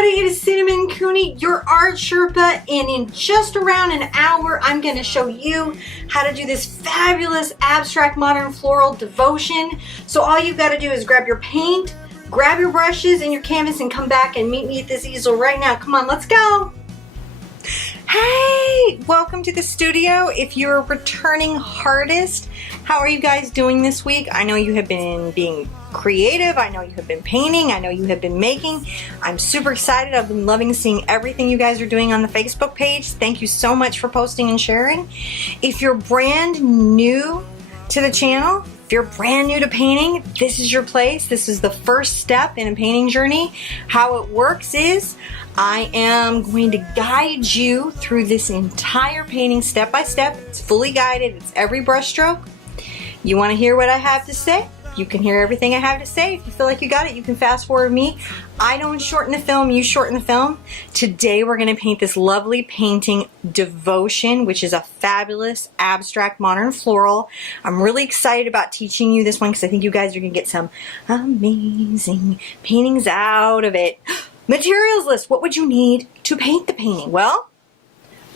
everybody, it is Cinnamon Cooney, your Art Sherpa, and in just around an hour I'm going to show you how to do this fabulous abstract modern floral devotion. So all you've got to do is grab your paint, grab your brushes and your canvas and come back and meet me at this easel right now. Come on, let's go! Hey, welcome to the studio. If you're a returning artist, how are you guys doing this week? I know you have been being creative. I know you have been painting. I know you have been making. I'm super excited. I've been loving seeing everything you guys are doing on the Facebook page. Thank you so much for posting and sharing. If you're brand new to the channel, if you're brand new to painting, this is your place. This is the first step in a painting journey. How it works is I am going to guide you through this entire painting step by step. It's fully guided. It's every brush stroke. You want to hear what I have to say? You can hear everything I have to say. If you feel like you got it, you can fast forward me. I don't shorten the film, you shorten the film. Today we're going to paint this lovely painting, Devotion, which is a fabulous abstract modern floral. I'm really excited about teaching you this one because I think you guys are going to get some amazing paintings out of it. Materials list. What would you need to paint the painting? Well,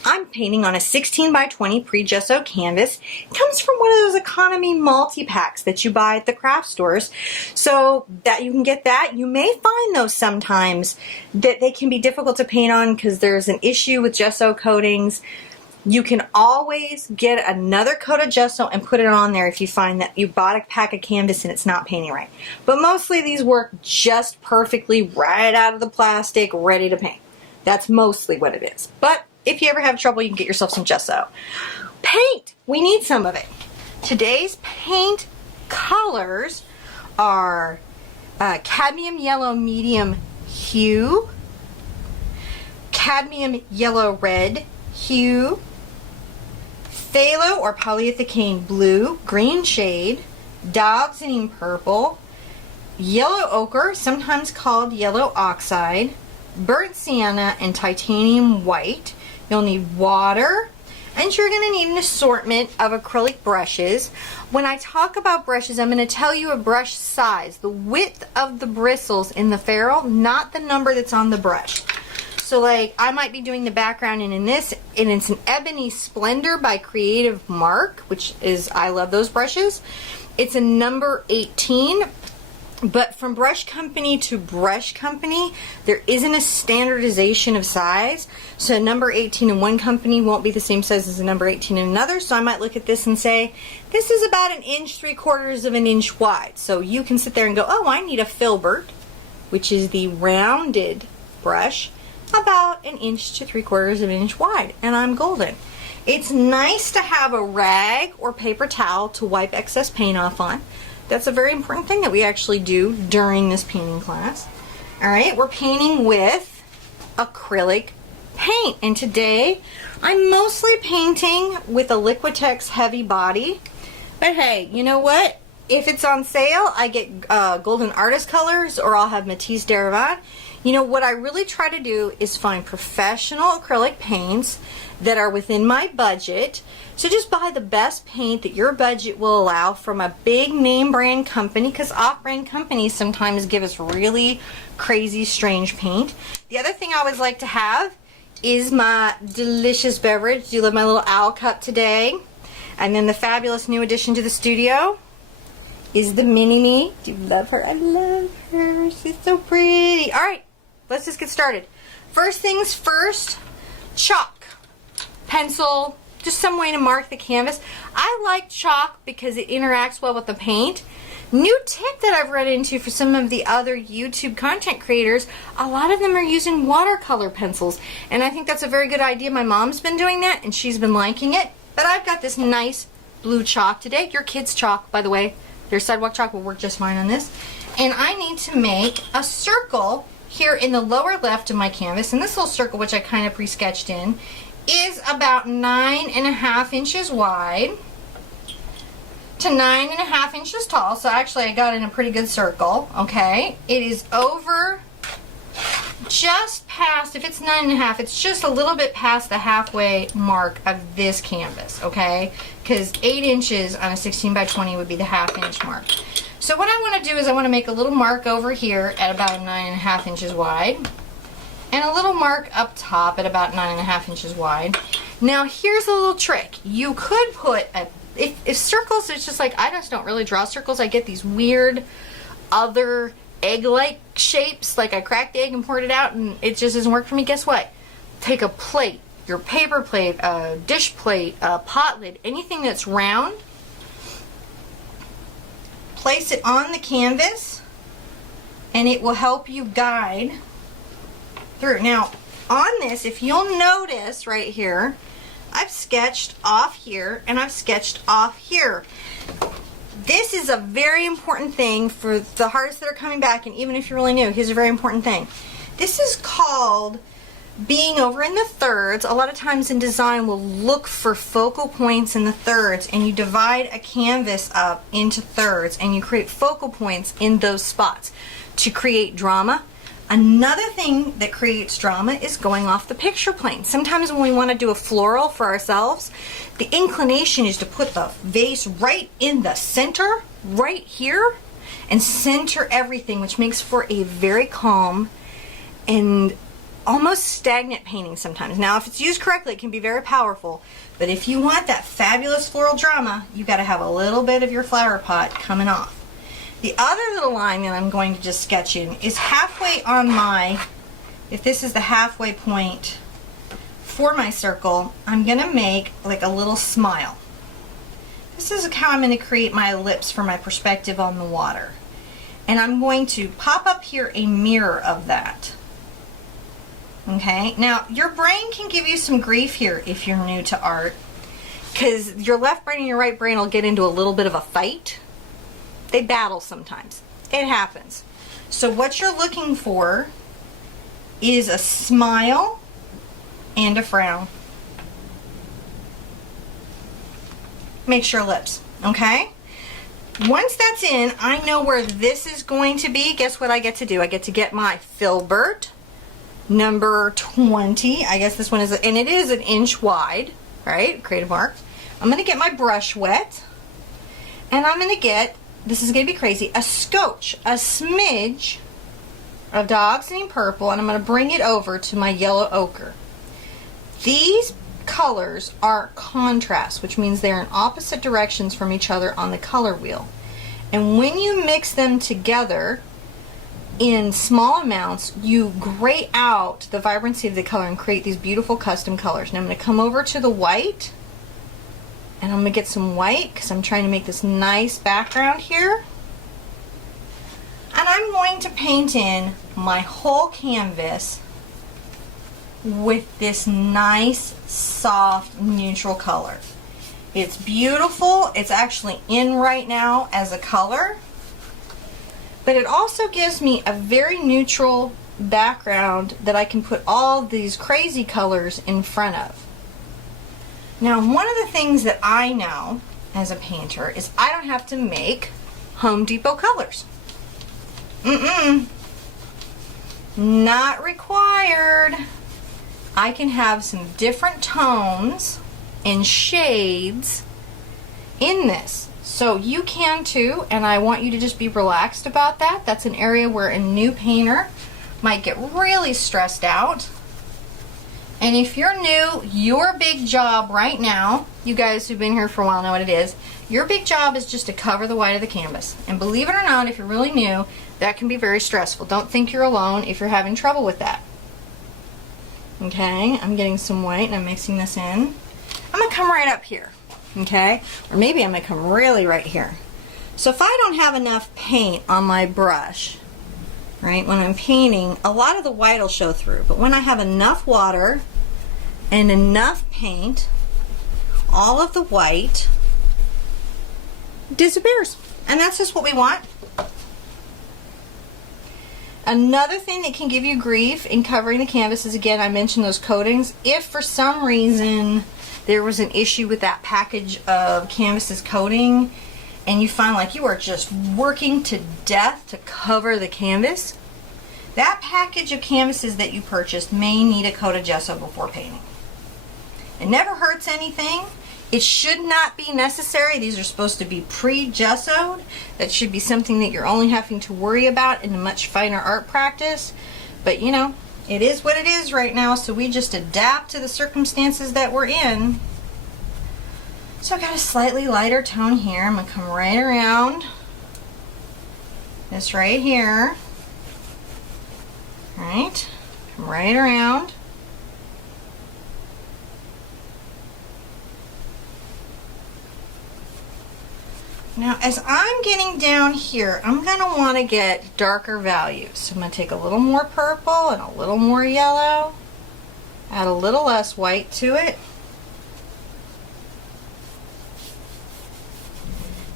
I'm painting on a 16 by 20 pre-gesso canvas. It comes from one of those economy multi-packs that you buy at the craft stores. So that you can get that. You may find though sometimes that they can be difficult to paint on because there's an issue with gesso coatings. You can always get another coat of gesso and put it on there if you find that you bought a pack of canvas and it's not painting right. But mostly these work just perfectly right out of the plastic, ready to paint. That's mostly what it is. But if you ever have trouble, you can get yourself some gesso. Paint! We need some of it. Today's paint colors are cadmium yellow medium hue, cadmium yellow red hue, phthalo or polyethylene blue, green shade, dioxazine purple, yellow ochre, sometimes called yellow oxide, burnt sienna, and titanium white. You'll need water, and you're going to need an assortment of acrylic brushes. When I talk about brushes, I'm going to tell you a brush size, the width of the bristles in the ferrule, not the number that's on the brush. So like I might be doing the background and it's an Ebony Splendor by Creative Mark, which is, I love those brushes. It's a number 18. But from brush company to brush company, there isn't a standardization of size. So a number 18 in one company won't be the same size as a number 18 in another. So I might look at this and say, this is about 1 3/4 of an inch wide. So you can sit there and go, oh, I need a filbert, which is the rounded brush, about 1 to 3/4 of an inch wide. And I'm golden. It's nice to have a rag or paper towel to wipe excess paint off on. That's a very important thing that we actually do during this painting class. Alright, we're painting with acrylic paint. And today, I'm mostly painting with a Liquitex heavy body. But hey, you know what? If it's on sale, I get golden artist colors or I'll have Matisse Derivat. You know, what I really try to do is find professional acrylic paints that are within my budget. So just buy the best paint that your budget will allow from a big name brand company, because off-brand companies sometimes give us really crazy, strange paint. The other thing I always like to have is my delicious beverage. Do you love my little owl cup today? And then the fabulous new addition to the studio is the mini-me. Do you love her? I love her. She's so pretty. Alright, let's just get started. First things first, chalk, pencil, just some way to mark the canvas. I like chalk because it interacts well with the paint. New tip that I've run into for some of the other YouTube content creators, a lot of them are using watercolor pencils, and I think that's a very good idea. My mom's been doing that and she's been liking it. But I've got this nice blue chalk today. Your kids' chalk, by the way, their sidewalk chalk will work just fine on this. And I need to make a circle here in the lower left of my canvas, and this little circle, which I kind of pre-sketched in, is about 9.5 inches wide to 9.5 inches tall. So actually I got in a pretty good circle. Okay, it is over just past, if it's 9.5, it's just a little bit past the halfway mark of this canvas. Okay, because 8 inches on a 16 by 20 would be the half-inch mark. So what I want to do is I want to make a little mark over here at about 9.5 inches wide. and a little mark up top at about 9.5 inches wide. Now here's a little trick. You could put a, if circles, it's just like, I just don't really draw circles. I get these weird other egg-like shapes, like I cracked the egg and poured it out and it just doesn't work for me. Guess what? Take a plate, your paper plate, a dish plate, a pot lid, anything that's round, place it on the canvas and it will help you guide through. Now on this, if you'll notice right here, I've sketched off here and I've sketched off here. This is a very important thing for the artists that are coming back, and even if you're really new, here's a very important thing. This is called being over in the thirds. A lot of times in design we'll look for focal points in the thirds, and you divide a canvas up into thirds and you create focal points in those spots to create drama. Another thing that creates drama is going off the picture plane. Sometimes when we want to do a floral for ourselves, the inclination is to put the vase right in the center, right here, and center everything, which makes for a very calm and almost stagnant painting sometimes. Now, if it's used correctly, it can be very powerful, but if you want that fabulous floral drama, you got to have a little bit of your flower pot coming off. The other little line that I'm going to just sketch in is halfway on my, if this is the halfway point for my circle, I'm going to make like a little smile. This is how I'm going to create my ellipse for my perspective on the water. And I'm going to pop up here a mirror of that. Okay, now your brain can give you some grief here if you're new to art, because your left brain and your right brain will get into a little bit of a fight. They battle sometimes. It happens. So what you're looking for is a smile and a frown. Make your lips, okay? Once that's in, I know where this is going to be. Guess what I get to do? I get to get my filbert number 20. I guess this one is, and it is 1 inch wide, right? Creative mark. I'm going to get my brush wet, and I'm going to get, this is going to be crazy, a scotch, a smidge of Dioxazine purple, and I'm going to bring it over to my yellow ochre. These colors are contrast, which means they're in opposite directions from each other on the color wheel. And when you mix them together in small amounts, you gray out the vibrancy of the color and create these beautiful custom colors. Now I'm going to come over to the white, and I'm going to get some white because I'm trying to make this nice background here. And I'm going to paint in my whole canvas with this nice, soft, neutral color. It's beautiful. It's actually in right now as a color. But it also gives me a very neutral background that I can put all these crazy colors in front of. Now, one of the things that I know as a painter is I don't have to make Home Depot colors. Not required. I can have some different tones and shades in this. So you can too, and I want you to just be relaxed about that. That's an area where a new painter might get really stressed out. And if you're new, your big job right now, you guys who've been here for a while know what it is, your big job is just to cover the white of the canvas. And believe it or not, if you're really new, that can be very stressful. Don't think you're alone if you're having trouble with that. Okay, I'm getting some white and I'm mixing this in. I'm going to come right up here, okay? Or maybe I'm going to come really right here. So if I don't have enough paint on my brush, right, when I'm painting, a lot of the white will show through. But when I have enough water and enough paint, all of the white disappears. And that's just what we want. Another thing that can give you grief in covering the canvas is, again, I mentioned those coatings. If for some reason there was an issue with that package of canvases coating and you find like you are just working to death to cover the canvas, that package of canvases that you purchased may need a coat of gesso before painting. It never hurts anything. It should not be necessary. These are supposed to be pre-gessoed. That should be something that you're only having to worry about in a much finer art practice. But you know, it is what it is right now, so we just adapt to the circumstances that we're in. So I've got a slightly lighter tone here. I'm going to come right around this right here. Right? Come right around. Now, as I'm getting down here, I'm going to want to get darker values. So I'm going to take a little more purple and a little more yellow, add a little less white to it.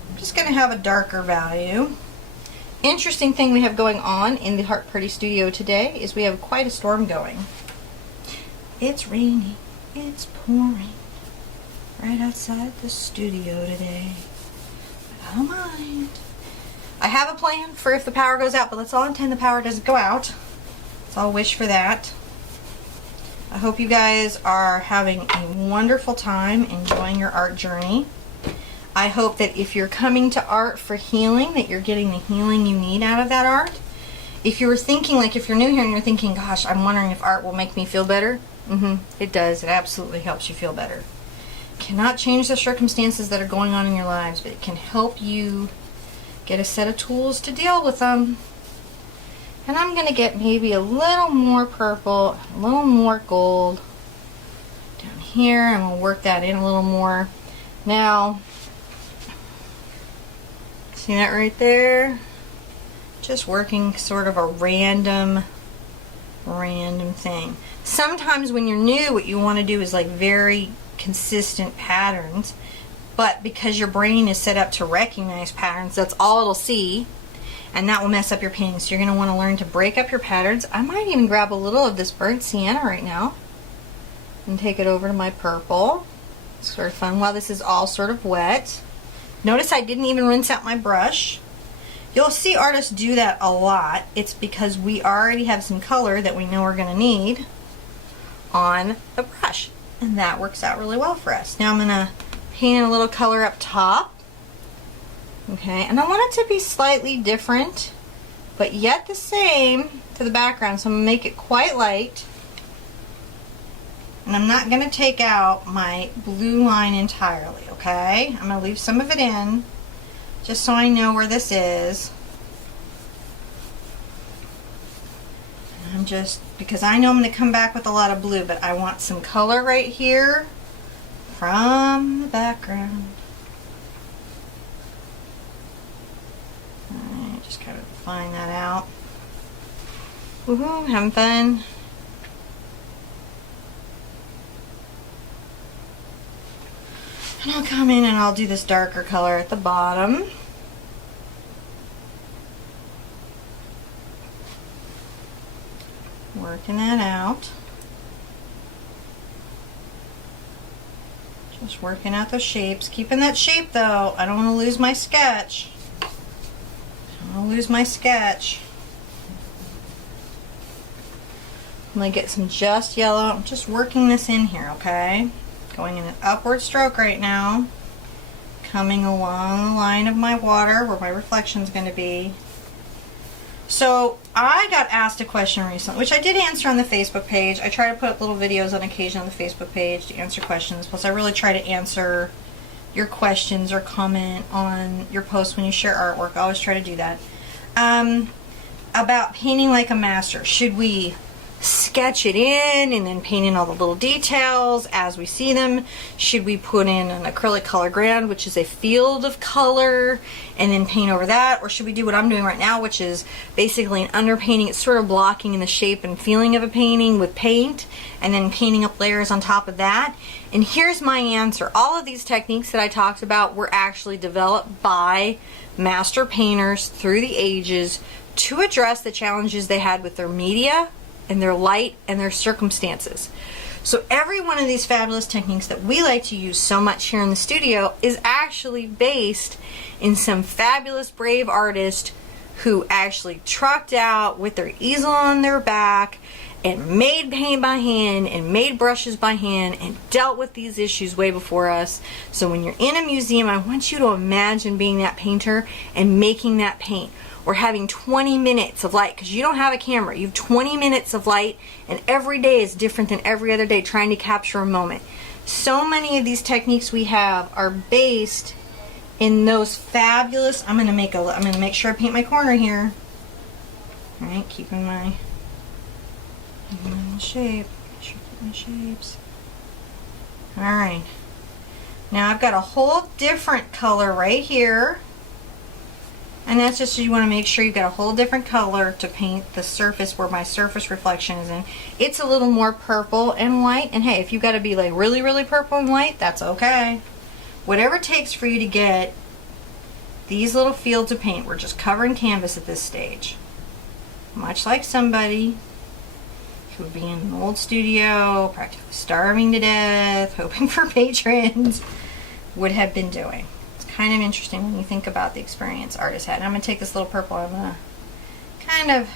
I'm just going to have a darker value. Interesting thing we have going on in the Heart Party studio today is we have quite a storm going. It's raining, it's pouring right outside the studio today. I don't mind. I have a plan for if the power goes out, but let's all intend the power doesn't go out. Let's all wish for that. I hope you guys are having a wonderful time enjoying your art journey. I hope that if you're coming to art for healing, that you're getting the healing you need out of that art. If you were thinking, like if you're new here and you're thinking, gosh, I'm wondering if art will make me feel better. It does. It absolutely helps you feel better. Cannot change the circumstances that are going on in your lives, but it can help you get a set of tools to deal with them. And I'm going to get maybe a little more purple, a little more gold down here, and we'll work that in a little more. Now, see that right there? Just working sort of a random thing. Sometimes when you're new, what you want to do is like very consistent patterns, but because your brain is set up to recognize patterns, that's all it'll see, and that will mess up your painting. So you're going to want to learn to break up your patterns. I might even grab a little of this burnt sienna right now and take it over to my purple. It's sort of fun while this is all sort of wet. Notice I didn't even rinse out my brush. You'll see artists do that a lot. It's because we already have some color that we know we're going to need on the brush. And that works out really well for us. Now I'm going to paint in a little color up top. Okay, and I want it to be slightly different, but yet the same to the background. So I'm going to make it quite light. And I'm not going to take out my blue line entirely, okay? I'm going to leave some of it in, just so I know where this is. I'm just, because I know I'm going to come back with a lot of blue, but I want some color right here from the background. Alright, just kind of find that out. Woohoo, having fun. And I'll come in and I'll do this darker color at the bottom. Working that out. Just working out the shapes. Keeping that shape though. I don't want to lose my sketch. I don't want to lose my sketch. I'm going to get some just yellow. I'm just working this in here, okay? Going in an upward stroke right now. Coming along the line of my water where my reflection is going to be. So I got asked a question recently, which I did answer on the Facebook page. I try to put up little videos on occasion on the Facebook page to answer questions. Plus I really try to answer your questions or comment on your posts when you share artwork. I always try to do that. About painting like a master. Should we sketch it in and then paint in all the little details as we see them? Should we put in an acrylic color ground, which is a field of color, and then paint over that? Or should we do what I'm doing right now, which is basically an underpainting? It's sort of blocking in the shape and feeling of a painting with paint and then painting up layers on top of that. And here's my answer. All of these techniques that I talked about were actually developed by master painters through the ages to address the challenges they had with their media and their light and their circumstances. So every one of these fabulous techniques that we like to use so much here in the studio is actually based in some fabulous brave artist who actually trucked out with their easel on their back and made paint by hand and made brushes by hand and dealt with these issues way before us. So when you're in a museum, I want you to imagine being that painter and making that paint. or having 20 minutes of light, because you don't have a camera. You have 20 minutes of light, and every day is different than every other day, trying to capture a moment. So many of these techniques we have are based in those fabulous, I'm gonna make sure I paint my corner here. All right, keeping my shape. Make sure I keep my shapes. All right. Now I've got a whole different color right here. And that's just, you want to make sure you've got a whole different color to paint the surface where my surface reflection is in. It's a little more purple and white. And hey, if you've got to be like really, really purple and white, that's okay. Whatever it takes for you to get these little fields of paint. We're just covering canvas at this stage. Much like somebody who would be in an old studio, practically starving to death, hoping for patrons, would have been doing. Kind of interesting when you think about the experience artists had. And I'm going to take this little purple, I'm going to kind of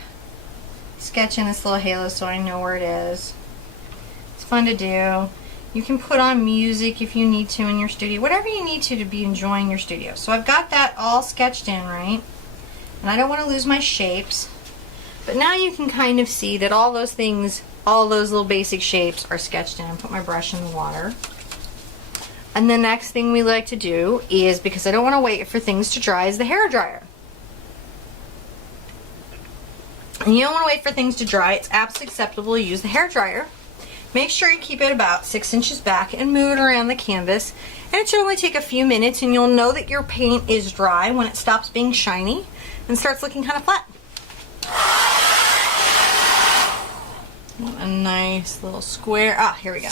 sketch in this little halo so I know where it is. It's fun to do. You can put on music if you need to in your studio, whatever you need to be enjoying your studio. So I've got that all sketched in, right? And I don't want to lose my shapes. But now you can kind of see that all those things, all those little basic shapes are sketched in. Put my brush in the water. And the next thing we like to do is, because I don't want to wait for things to dry, is the hair dryer. And you don't want to wait for things to dry. It's absolutely acceptable to use the hair dryer. Make sure you keep it about 6 inches back and move it around the canvas. And it should only take a few minutes, and you'll know that your paint is dry when it stops being shiny and starts looking kind of flat. A nice little square. Ah, here we go.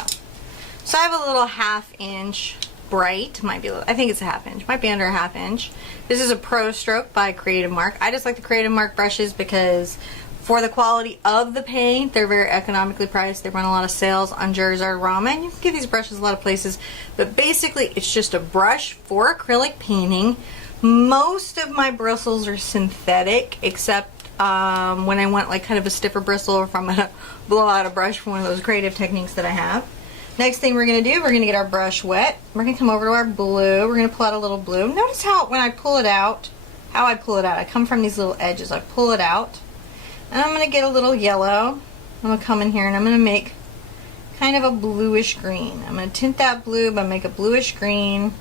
So I have a little 1/2 inch bright, might be, I think it's a 1/2 inch, might be under a 1/2 inch. This is a Pro Stroke by Creative Mark. I just like the Creative Mark brushes because for the quality of the paint, they're very economically priced. They run a lot of sales on Jerry's Artarama, and you can get these brushes a lot of places. But basically, it's just a brush for acrylic painting. Most of my bristles are synthetic, except when I want like kind of a stiffer bristle, or if I'm gonna blow out a brush for one of those creative techniques that I have. Next thing we're going to do, we're going to get our brush wet. We're going to come over to our blue. We're going to pull out a little blue. Notice how when I pull it out, I come from these little edges. I pull it out. And I'm going to get a little yellow. I'm going to come in here and I'm going to make kind of a bluish green. I'm going to tint that blue, but make a bluish green.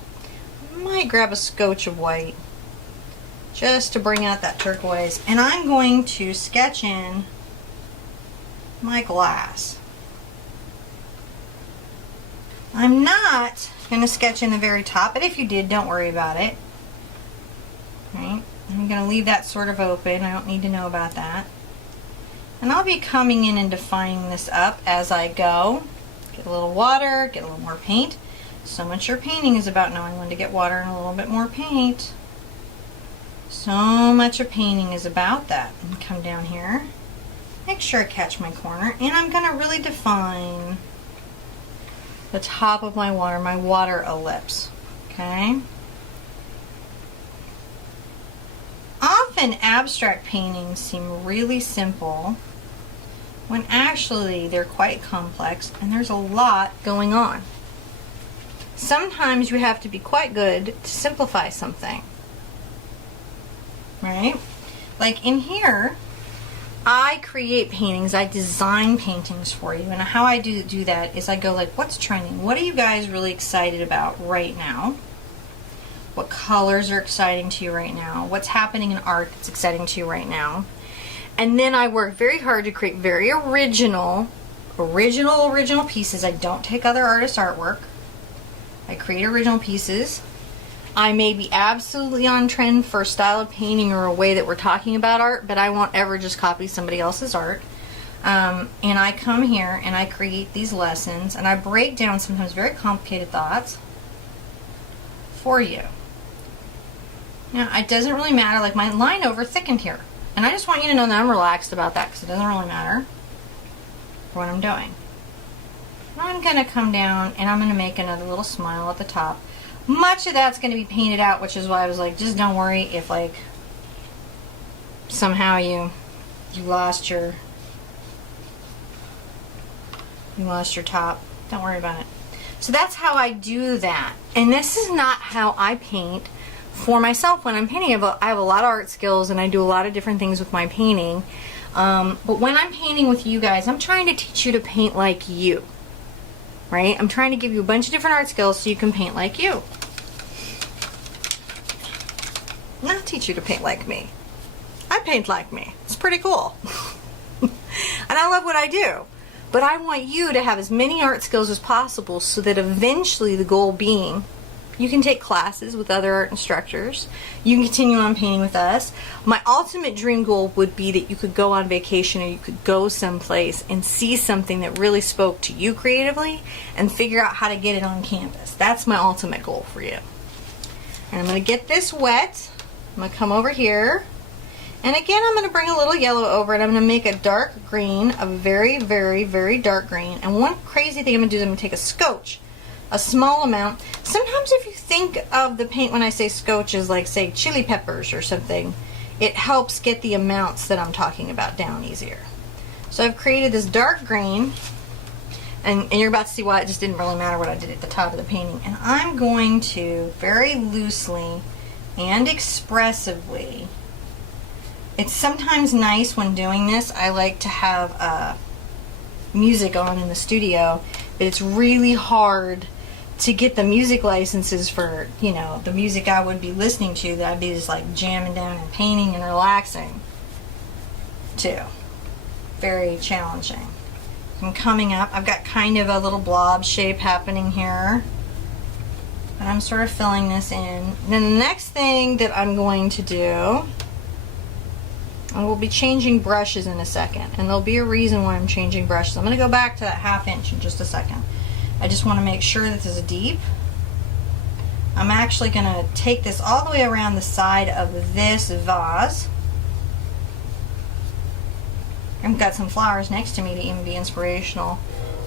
I might grab a scotch of white just to bring out that turquoise. And I'm going to sketch in my glass. I'm not going to sketch in the very top, but if you did, don't worry about it. Right? I'm going to leave that sort of open. I don't need to know about that. And I'll be coming in and defining this up as I go. Get a little water, get a little more paint. So much your painting is about knowing when to get water and a little bit more paint. So much of painting is about that. And come down here. Make sure I catch my corner. And I'm going to really define the top of my water ellipse. Okay? Often abstract paintings seem really simple when actually they're quite complex and there's a lot going on. Sometimes you have to be quite good to simplify something. Right? Like in here, I create paintings, I design paintings for you, and how I do that is I go like, what's trending? What are you guys really excited about right now? What colors are exciting to you right now? What's happening in art that's exciting to you right now? And then I work very hard to create very original pieces. I don't take other artists' artwork. I create original pieces. I may be absolutely on trend for a style of painting or a way that we're talking about art, but I won't ever just copy somebody else's art. And I come here and I create these lessons and I break down sometimes very complicated thoughts for you. Now, it doesn't really matter, like my line over thickened here. And I just want you to know that I'm relaxed about that because it doesn't really matter for what I'm doing. I'm going to come down and I'm going to make another little smile at the top. Much of that's going to be painted out, which is why I was like, just don't worry if like somehow you lost your top. Don't worry about it. So that's how I do that. And this is not how I paint for myself when I'm painting. I have a lot of art skills and I do a lot of different things with my painting. But when I'm painting with you guys, I'm trying to teach you to paint like you. Right? I'm trying to give you a bunch of different art skills so you can paint like you. Not teach you to paint like me. I paint like me. It's pretty cool. And I love what I do. But I want you to have as many art skills as possible so that eventually the goal being you can take classes with other art instructors. You can continue on painting with us. My ultimate dream goal would be that you could go on vacation or you could go someplace and see something that really spoke to you creatively and figure out how to get it on canvas. That's my ultimate goal for you. And I'm going to get this wet. I'm going to come over here. And again, I'm going to bring a little yellow over it. I'm going to make a dark green, a very, very, very dark green. And one crazy thing I'm going to do is I'm going to take a scotch, a small amount. Sometimes if you think of the paint when I say scotch as like, say, chili peppers or something, it helps get the amounts that I'm talking about down easier. So I've created this dark green, and you're about to see why it just didn't really matter what I did at the top of the painting. And I'm going to very loosely and expressively. It's sometimes nice when doing this. I like to have music on in the studio, but it's really hard to get the music licenses for, you know, the music I would be listening to that I'd be just like jamming down and painting and relaxing too. Very challenging. I'm coming up. I've got kind of a little blob shape happening here. But I'm sort of filling this in. And then the next thing that I'm going to do, and we'll be changing brushes in a second, and there'll be a reason why I'm changing brushes. I'm going to go back to that 1/2 inch in just a second. I just want to make sure that this is deep. I'm actually going to take this all the way around the side of this vase. I've got some flowers next to me to even be inspirational.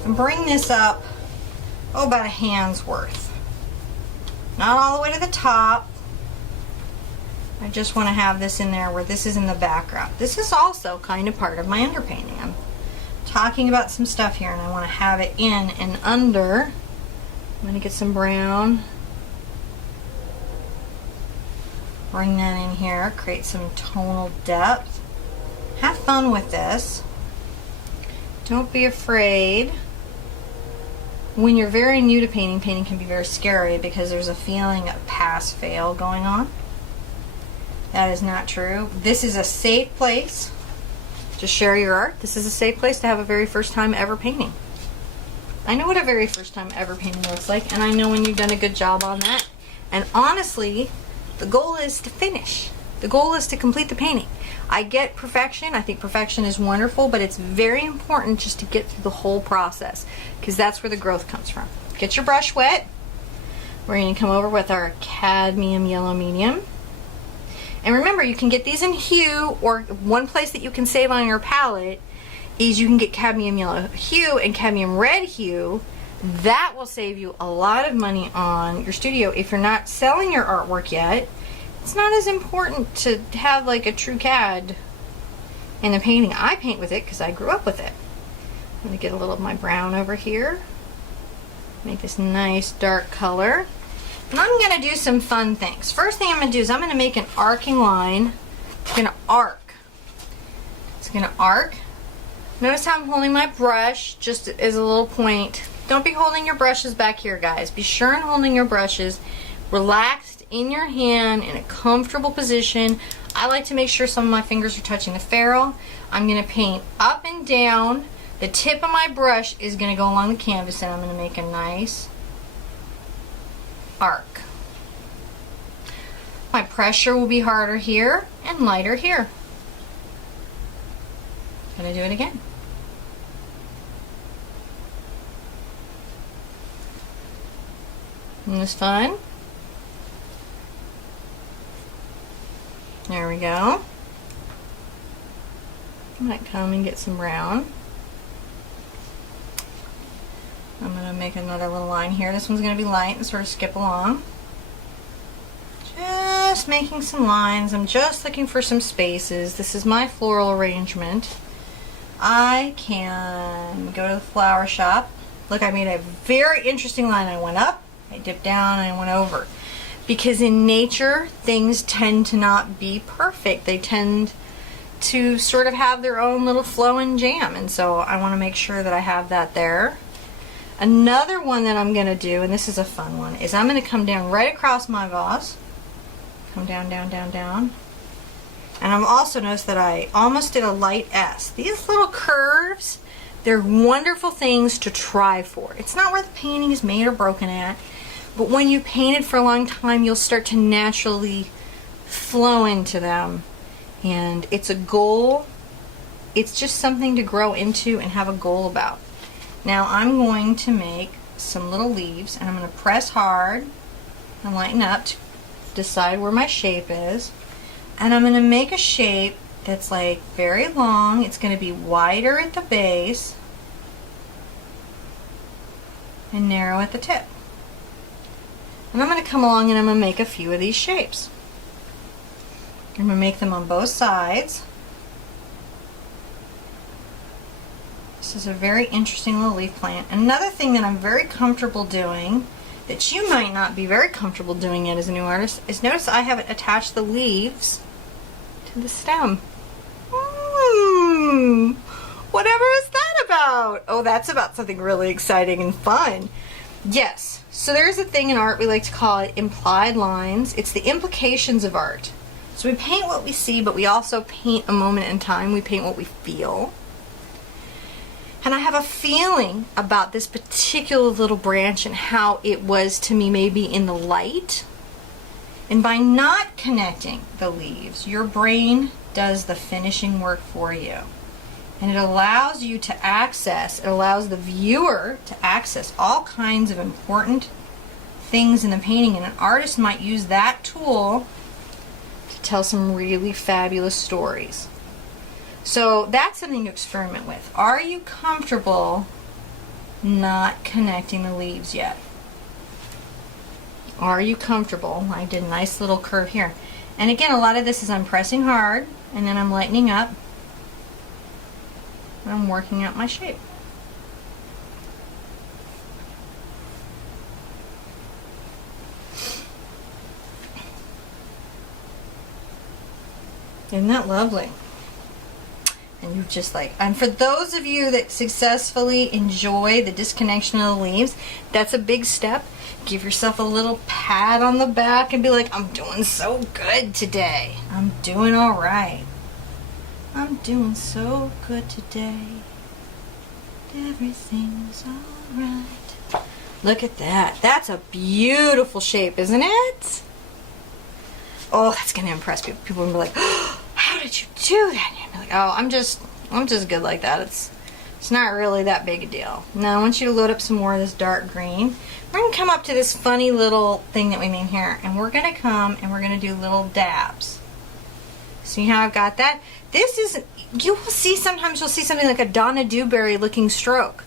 And bring this up, about a hand's worth. Not all the way to the top. I just want to have this in there where this is in the background. This is also kind of part of my underpainting. I'm talking about some stuff here and I want to have it in and under. I'm going to get some brown. Bring that in here, create some tonal depth. Have fun with this. Don't be afraid. When you're very new to painting, painting can be very scary because there's a feeling of pass-fail going on. That is not true. This is a safe place to share your art. This is a safe place to have a very first time ever painting. I know what a very first time ever painting looks like, and I know when you've done a good job on that. And honestly, the goal is to finish. The goal is to complete the painting. I get perfection. I think perfection is wonderful, but it's very important just to get through the whole process because that's where the growth comes from. Get your brush wet. We're going to come over with our cadmium yellow medium. And remember, you can get these in hue, or one place that you can save on your palette is you can get cadmium yellow hue and cadmium red hue. That will save you a lot of money on your studio. If you're not selling your artwork yet, it's not as important to have like a true cad in the painting. I paint with it because I grew up with it. I'm going to get a little of my brown over here. Make this nice dark color. And I'm going to do some fun things. First thing I'm going to do is I'm going to make an arcing line. It's going to arc. It's going to arc. Notice how I'm holding my brush just as a little point. Don't be holding your brushes back here, guys. Be sure and holding your brushes relaxed in your hand in a comfortable position. I like to make sure some of my fingers are touching the ferrule. I'm going to paint up and down. The tip of my brush is going to go along the canvas and I'm going to make a nice arc. My pressure will be harder here and lighter here. Gonna do it again. Isn't this fun? There we go. I might come and get some brown. I'm going to make another little line here. This one's going to be light and sort of skip along. Just making some lines. I'm just looking for some spaces. This is my floral arrangement. I can go to the flower shop. Look, I made a very interesting line. I went up, I dipped down, and I went over. because in nature things tend to not be perfect. They tend to sort of have their own little flow and jam, and so I want to make sure that I have that there. Another one that I'm going to do, and this is a fun one, is I'm going to come down right across my vase. Come down, down, down, down. And I've also noticed that I almost did a light S. These little curves, they're wonderful things to try for. It's not where the painting is made or broken at, but when you paint it for a long time, you'll start to naturally flow into them. And it's a goal. It's just something to grow into and have a goal about. Now I'm going to make some little leaves, and I'm going to press hard and lighten up to decide where my shape is. And I'm going to make a shape that's like very long. It's going to be wider at the base and narrow at the tip. And I'm going to come along and I'm going to make a few of these shapes. I'm going to make them on both sides. This is a very interesting little leaf plant. Another thing that I'm very comfortable doing that you might not be very comfortable doing yet as a new artist is notice I haven't attached the leaves to the stem. Whatever is that about? Oh, that's about something really exciting and fun. Yes, so there's a thing in art we like to call it implied lines. It's the implications of art. So we paint what we see, but we also paint a moment in time. We paint what we feel. And I have a feeling about this particular little branch and how it was to me maybe in the light. And by not connecting the leaves, your brain does the finishing work for you. And it allows you to access, it allows the viewer to access all kinds of important things in the painting. And an artist might use that tool to tell some really fabulous stories. So that's something to experiment with. Are you comfortable not connecting the leaves yet? Are you comfortable? I did a nice little curve here. And again, a lot of this is I'm pressing hard and then I'm lightening up. And I'm working out my shape. Isn't that lovely? And you just like, and for those of you that successfully enjoy the disconnection of the leaves, that's a big step. Give yourself a little pat on the back and be like, I'm doing so good today. I'm doing all right. I'm doing so good today. Everything's all right. Look at that. That's a beautiful shape, isn't it? Oh, that's going to impress people. People will be like, oh, how did you do that? And you'll be like, oh, I'm just good like that. It's not really that big a deal. Now I want you to load up some more of this dark green. We're going to come up to this funny little thing that we made here, and we're going to come and we're going to do little dabs. See how I've got that? This is, you will see sometimes you'll see something like a Donna Dewberry looking stroke.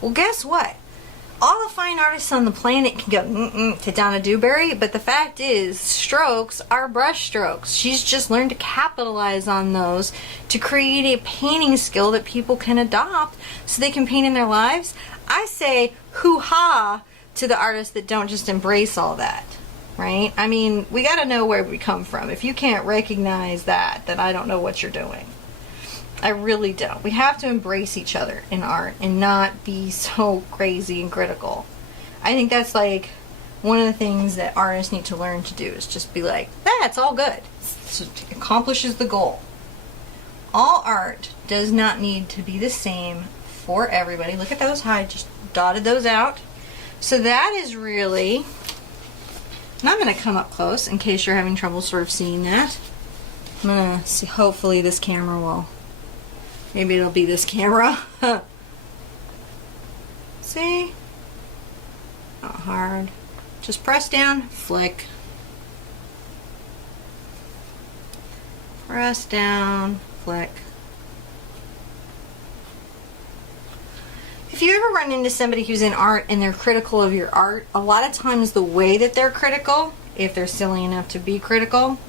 Well, guess what? All the fine artists on the planet can go to Donna Dewberry, but the fact is, strokes are brush strokes. She's just learned to capitalize on those to create a painting skill that people can adopt so they can paint in their lives. I say hoo-ha to the artists that don't just embrace all that, right? I mean, we got to know where we come from. If you can't recognize that, then I don't know what you're doing. I really don't. We have to embrace each other in art and not be so crazy and critical. I think that's like one of the things that artists need to learn to do is just be like, it's all good. So it accomplishes the goal. All art does not need to be the same for everybody. Look at those. I just dotted those out. So that is really, and I'm going to come up close in case you're having trouble sort of seeing that. I'm going to see, hopefully this camera will. Maybe it'll be this camera. See? Not hard. Just press down, flick. Press down, flick. If you ever run into somebody who's in art and they're critical of your art, a lot of times the way that they're critical, if they're silly enough to be critical,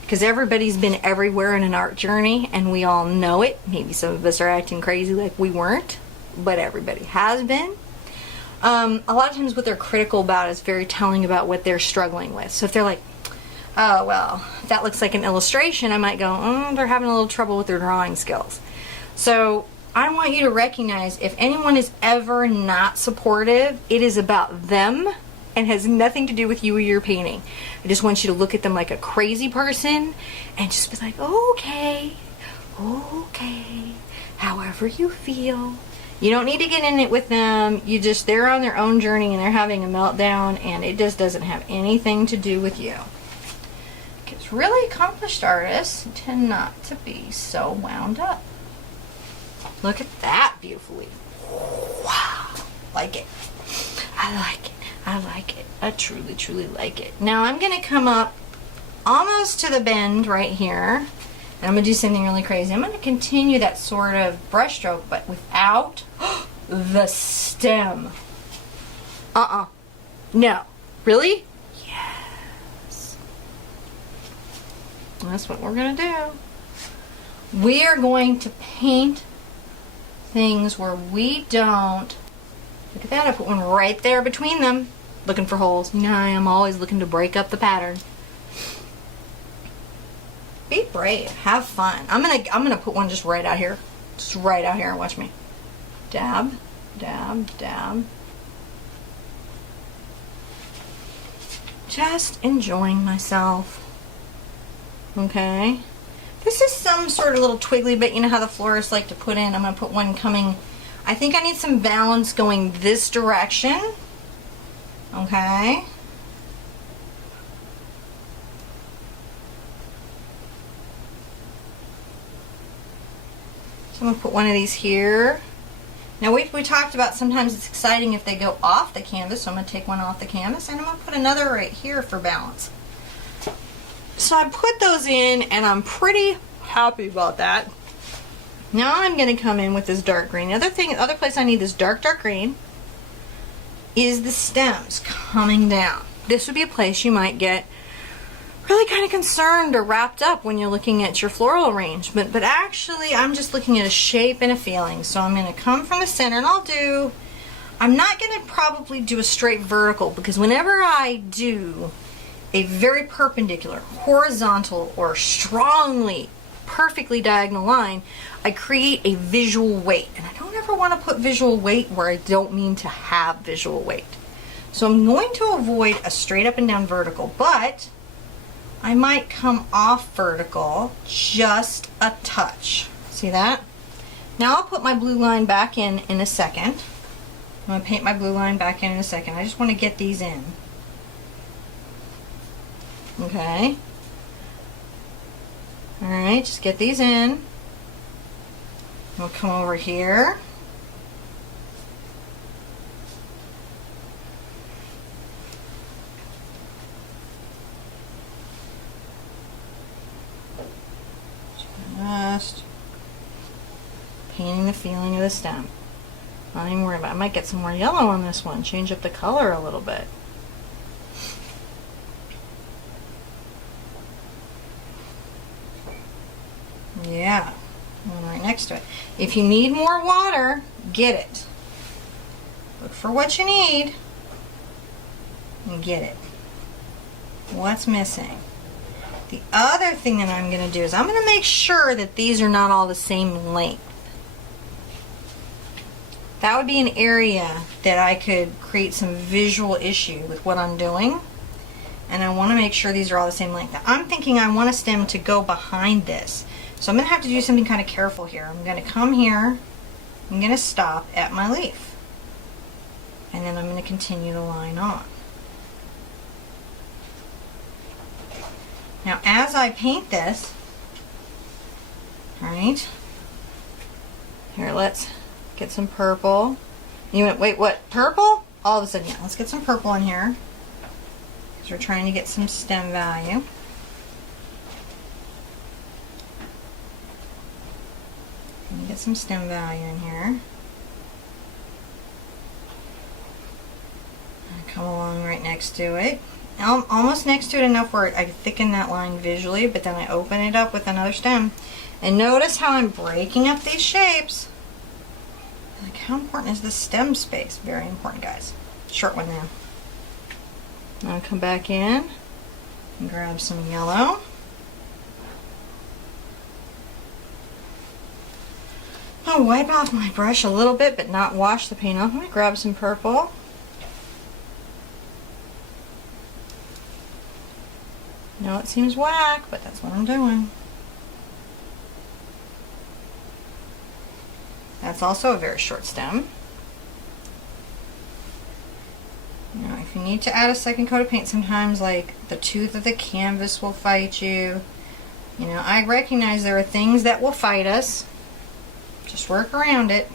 because everybody's been everywhere in an art journey and we all know it. Maybe some of us are acting crazy like we weren't, but everybody has been. a lot of times what they're critical about is very telling about what they're struggling with. So if they're like, oh, well, that looks like an illustration, I might go, they're having a little trouble with their drawing skills. So I want you to recognize if anyone is ever not supportive, it is about them and has nothing to do with you or your painting. I just want you to look at them like a crazy person and just be like, okay, however you feel. You don't need to get in it with them. They're on their own journey and they're having a meltdown, and it just doesn't have anything to do with you. Because really accomplished artists tend not to be so wound up. Look at that beautifully. Wow. Like it. I like it. I like it. I truly, truly like it. Now I'm going to come up almost to the bend right here. And I'm going to do something really crazy. I'm going to continue that sort of brush stroke, but without the stem. No. Really? Yes. That's what we're going to do. We are going to paint things where we don't. Look at that, I put one right there between them, looking for holes. You know, I am always looking to break up the pattern. Be brave, have fun. I'm gonna put one just right out here. Just right out here, watch me. Dab, dab, dab. Just enjoying myself. Okay. This is some sort of little twiggly bit, you know how the florists like to put in. I'm going to put one coming, I think I need some balance going this direction. Okay. So I'm going to put one of these here. Now we talked about sometimes it's exciting if they go off the canvas, so I'm going to take one off the canvas and I'm going to put another right here for balance. So I put those in and I'm pretty happy about that. Now I'm going to come in with this dark green. The other place I need this dark green is the stems coming down. This would be a place you might get really kind of concerned or wrapped up when you're looking at your floral arrangement. But actually I'm just looking at a shape and a feeling. So I'm going to come from the center and I'm not going to probably do a straight vertical, because whenever I do a very perpendicular, horizontal, or strongly, perfectly diagonal line, I create a visual weight. And I don't ever want to put visual weight where I don't mean to have visual weight. So I'm going to avoid a straight up and down vertical, but I might come off vertical just a touch. See that? Now I'll put my blue line back in a second. I'm going to paint my blue line back in a second. I just want to get these in. Okay. Alright, just get these in. We'll come over here. Just painting the feeling of the stem. Not even worried about it. I might get some more yellow on this one. Change up the color a little bit. Yeah, one right next to it. If you need more water, get it. Look for what you need and get it. What's missing? The other thing that I'm going to do is I'm going to make sure that these are not all the same length. That would be an area that I could create some visual issue with what I'm doing. And I want to make sure these are all the same length. Now, I'm thinking I want a stem to go behind this. So I'm going to have to do something kind of careful here. I'm going to come here, I'm going to stop at my leaf, and then I'm going to continue the line on. Now as I paint this, alright, here let's get some purple. You went, wait, what, purple? All of a sudden, yeah, let's get some purple in here, because we're trying to get some stem value. Get some stem value in here. Come along right next to it. Almost next to it enough where I thicken that line visually, but then I open it up with another stem. And notice how I'm breaking up these shapes. Look how important is this stem space? Very important, guys. Short one now. I'm going to come back in and grab some yellow. I'll wipe off my brush a little bit, but not wash the paint off. I'm going to grab some purple. No, it seems whack, but that's what I'm doing. That's also a very short stem. Now, if you need to add a second coat of paint, sometimes like the tooth of the canvas will fight you. You know, I recognize there are things that will fight us. Just work around it.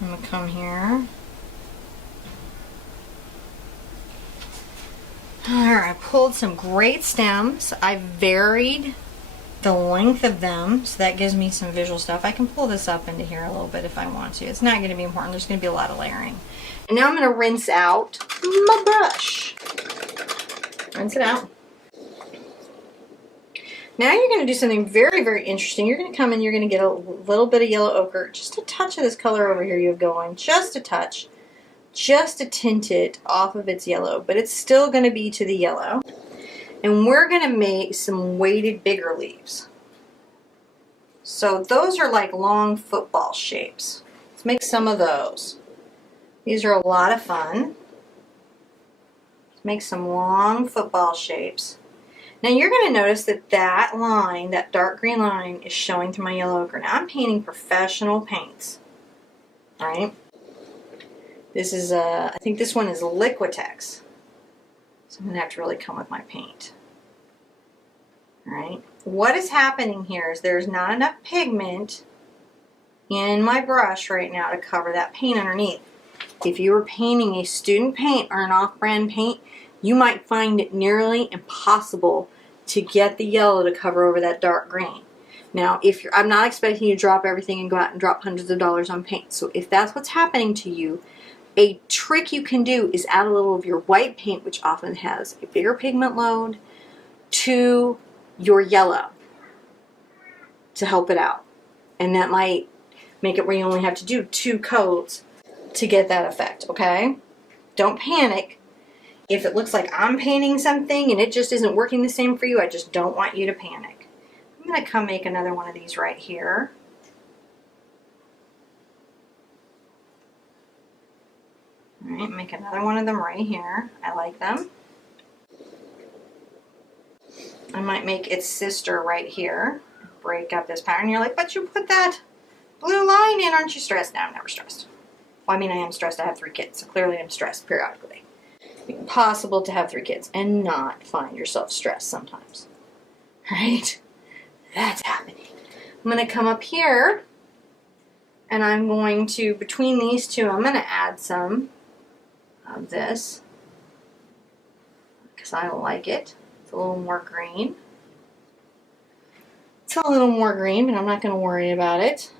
I'm going to come here. Alright, I pulled some great stems. I varied the length of them, so that gives me some visual stuff. I can pull this up into here a little bit if I want to. It's not going to be important. There's going to be a lot of layering. And now I'm going to rinse out my brush. Rinse it out. Now you're going to do something very, very interesting. You're going to come in, you're going to get a little bit of yellow ochre, just a touch of this color over here you have going, just a touch, just to tint it off of its yellow, but it's still going to be to the yellow. And we're going to make some weighted bigger leaves. So those are like long football shapes. Let's make some of those. These are a lot of fun. Let's make some long football shapes. Now you're going to notice that that line, that dark green line, is showing through my yellow ochre. Now I'm painting professional paints. Alright? This is, I think this one is Liquitex. So I'm going to have to really come with my paint. Alright? What is happening here is there's not enough pigment in my brush right now to cover that paint underneath. If you were painting a student paint or an off-brand paint, you might find it nearly impossible to get the yellow to cover over that dark green. Now, I'm not expecting you to drop everything and go out and drop hundreds of dollars on paint. So if that's what's happening to you, a trick you can do is add a little of your white paint, which often has a bigger pigment load, to your yellow to help it out. And that might make it where you only have to do 2 coats to get that effect, okay? Don't panic. If it looks like I'm painting something and it just isn't working the same for you, I just don't want you to panic. I'm going to come make another one of these right here. Alright, make another one of them right here. I like them. I might make its sister right here. Break up this pattern. You're like, but you put that blue line in, aren't you stressed? No, I'm never stressed. Well, I mean, I am stressed. I have 3 kids, so clearly I'm stressed periodically. It's impossible to have 3 kids and not find yourself stressed sometimes. Right? That's happening. I'm going to come up here and I'm going to, between these two, I'm going to add some of this because I like it. It's a little more green. It's a little more green, but I'm not going to worry about it.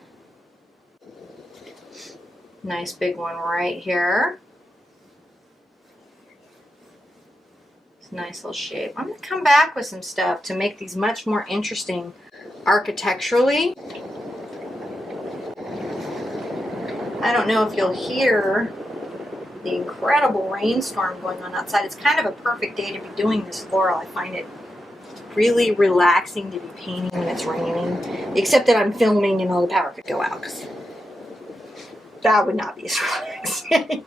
Nice big one right here. It's a nice little shape. I'm going to come back with some stuff to make these much more interesting architecturally. I don't know if you'll hear the incredible rainstorm going on outside. It's kind of a perfect day to be doing this floral. I find it really relaxing to be painting when it's raining, except that I'm filming and all the power could go out, because that would not be as relaxing.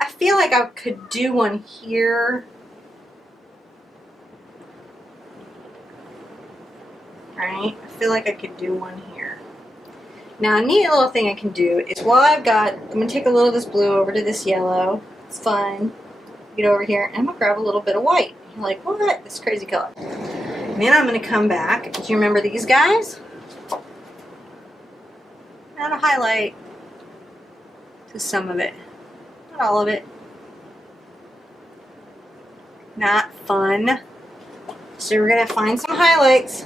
I feel like I could do one here. Right? I feel like I could do one here. Now, a neat little thing I can do is while I'm going to take a little of this blue over to this yellow. It's fun. Get over here, and I'm going to grab a little bit of white. You're like, what? This crazy color. And then I'm going to come back. Do you remember these guys? Add a highlight to some of it. Not all of it. Not fun. So we're going to find some highlights.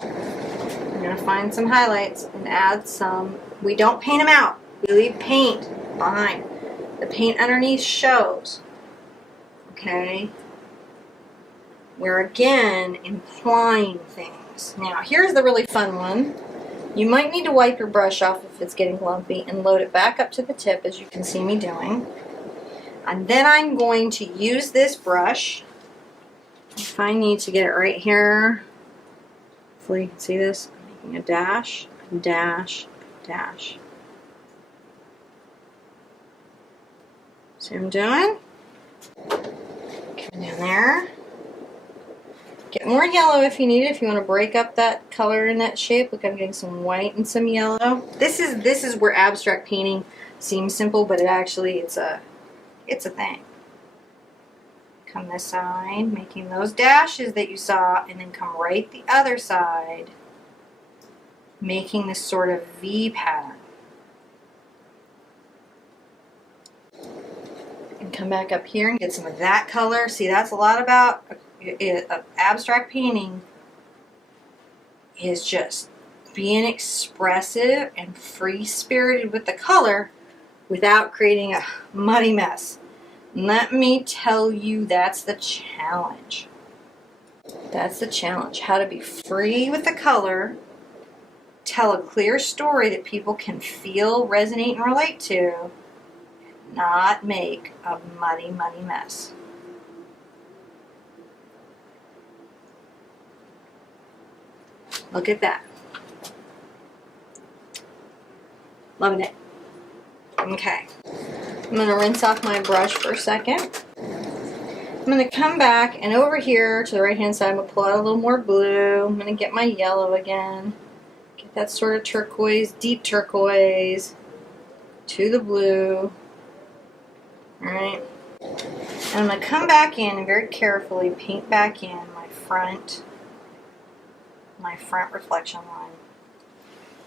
We're going to find some highlights and add some. We don't paint them out. We leave paint behind. The paint underneath shows. Okay? We're again implying things. this. Now, here's the really fun one. You might need to wipe your brush off if it's getting lumpy and load it back up to the tip, as you can see me doing. And then I'm going to use this brush. If I need to get it right here, hopefully you can see this. I'm making a dash, dash, dash. See what I'm doing? Coming down there. Get more yellow if you need it, if you want to break up that color in that shape. Look, I'm getting some white and some yellow. This is where abstract painting seems simple, but it's a thing. Come this side, making those dashes that you saw, and then come right the other side, making this sort of V pattern. And come back up here and get some of that color. See, that's a lot about abstract painting, is just being expressive and free-spirited with the color without creating a muddy mess. Let me tell you, that's the challenge. That's the challenge. How to be free with the color, tell a clear story that people can feel, resonate, and relate to, and not make a muddy, muddy mess. Look at that. Loving it. Okay. I'm going to rinse off my brush for a second. I'm going to come back, and over here to the right hand side, I'm going to pull out a little more blue. I'm going to get my yellow again. Get that sort of turquoise, deep turquoise to the blue. Alright. And I'm going to come back in and very carefully paint back in my front reflection line.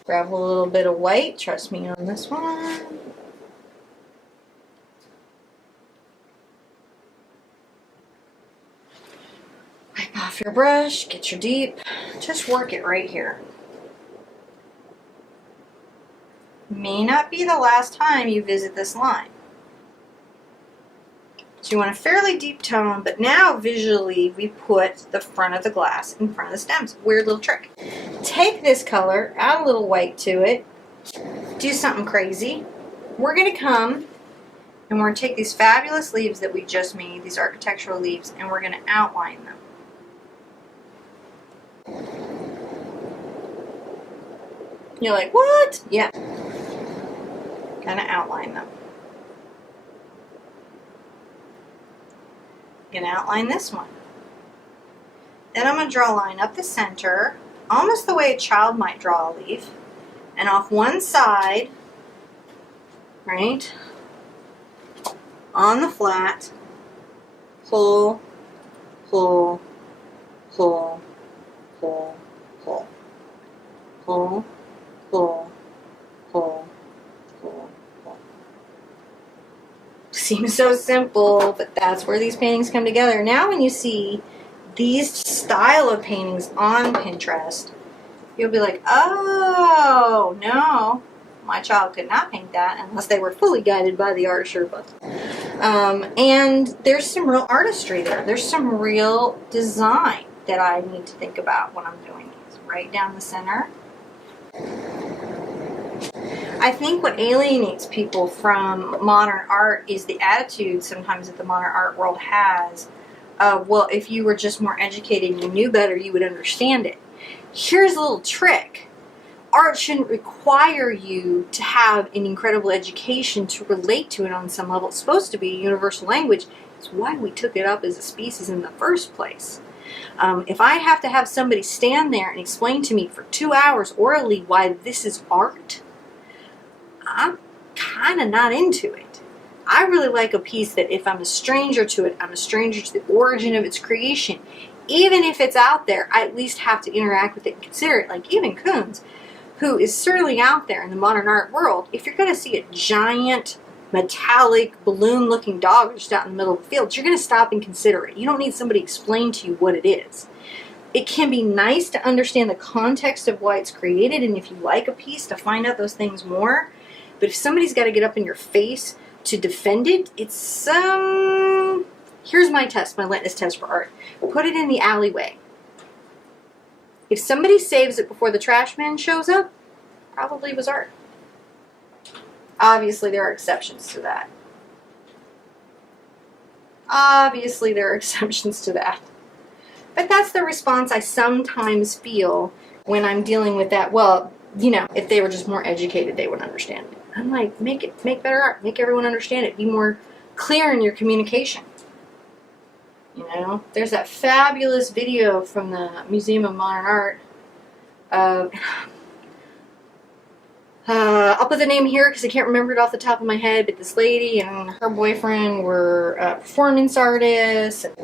Grab a little bit of white, trust me on this one. Wipe off your brush, get your deep, just work it right here. May not be the last time you visit this line. So you want a fairly deep tone, but now visually we put the front of the glass in front of the stems. Weird little trick. Take this color, add a little white to it, do something crazy. We're going to come and we're going to take these fabulous leaves that we just made, these architectural leaves, and we're going to outline them. You're like, what? Yeah. Going to outline them. I'm going to outline this one. Then I'm going to draw a line up the center, almost the way a child might draw a leaf, and off one side, right, on the flat, pull, pull, pull, pull, pull, pull, pull, pull, pull, pull. Seems so simple, but that's where these paintings come together. Now when you see these style of paintings on Pinterest, you'll be like, oh, no, my child could not paint that unless they were fully guided by the Art Sherpa. And there's some real artistry there. There's some real design that I need to think about when I'm doing these. Right down the center. I think what alienates people from modern art is the attitude sometimes that the modern art world has of, well, if you were just more educated and you knew better, you would understand it. Here's a little trick. Art shouldn't require you to have an incredible education to relate to it on some level. It's supposed to be a universal language. It's why we took it up as a species in the first place. If I have to have somebody stand there and explain to me for 2 hours orally why this is art, I'm kind of not into it. I really like a piece that if I'm a stranger to it, I'm a stranger to the origin of its creation. Even if it's out there, I at least have to interact with it and consider it. Like even Coons, who is certainly out there in the modern art world, if you're going to see a giant metallic balloon looking dog just out in the middle of the field, you're going to stop and consider it. You don't need somebody to explain to you what it is. It can be nice to understand the context of why it's created, and if you like a piece, to find out those things more. But if somebody's got to get up in your face to defend it, it's here's my test, my litmus test for art. Put it in the alleyway. If somebody saves it before the trash man shows up, probably was art. Obviously, there are exceptions to that. Obviously, there are exceptions to that. But that's the response I sometimes feel when I'm dealing with that. Well, you know, if they were just more educated, they would understand it. I'm like, make better art. Make everyone understand it. Be more clear in your communication. You know, there's that fabulous video from the Museum of Modern Art. I'll put the name here because I can't remember it off the top of my head, but this lady and her boyfriend were performance artists, and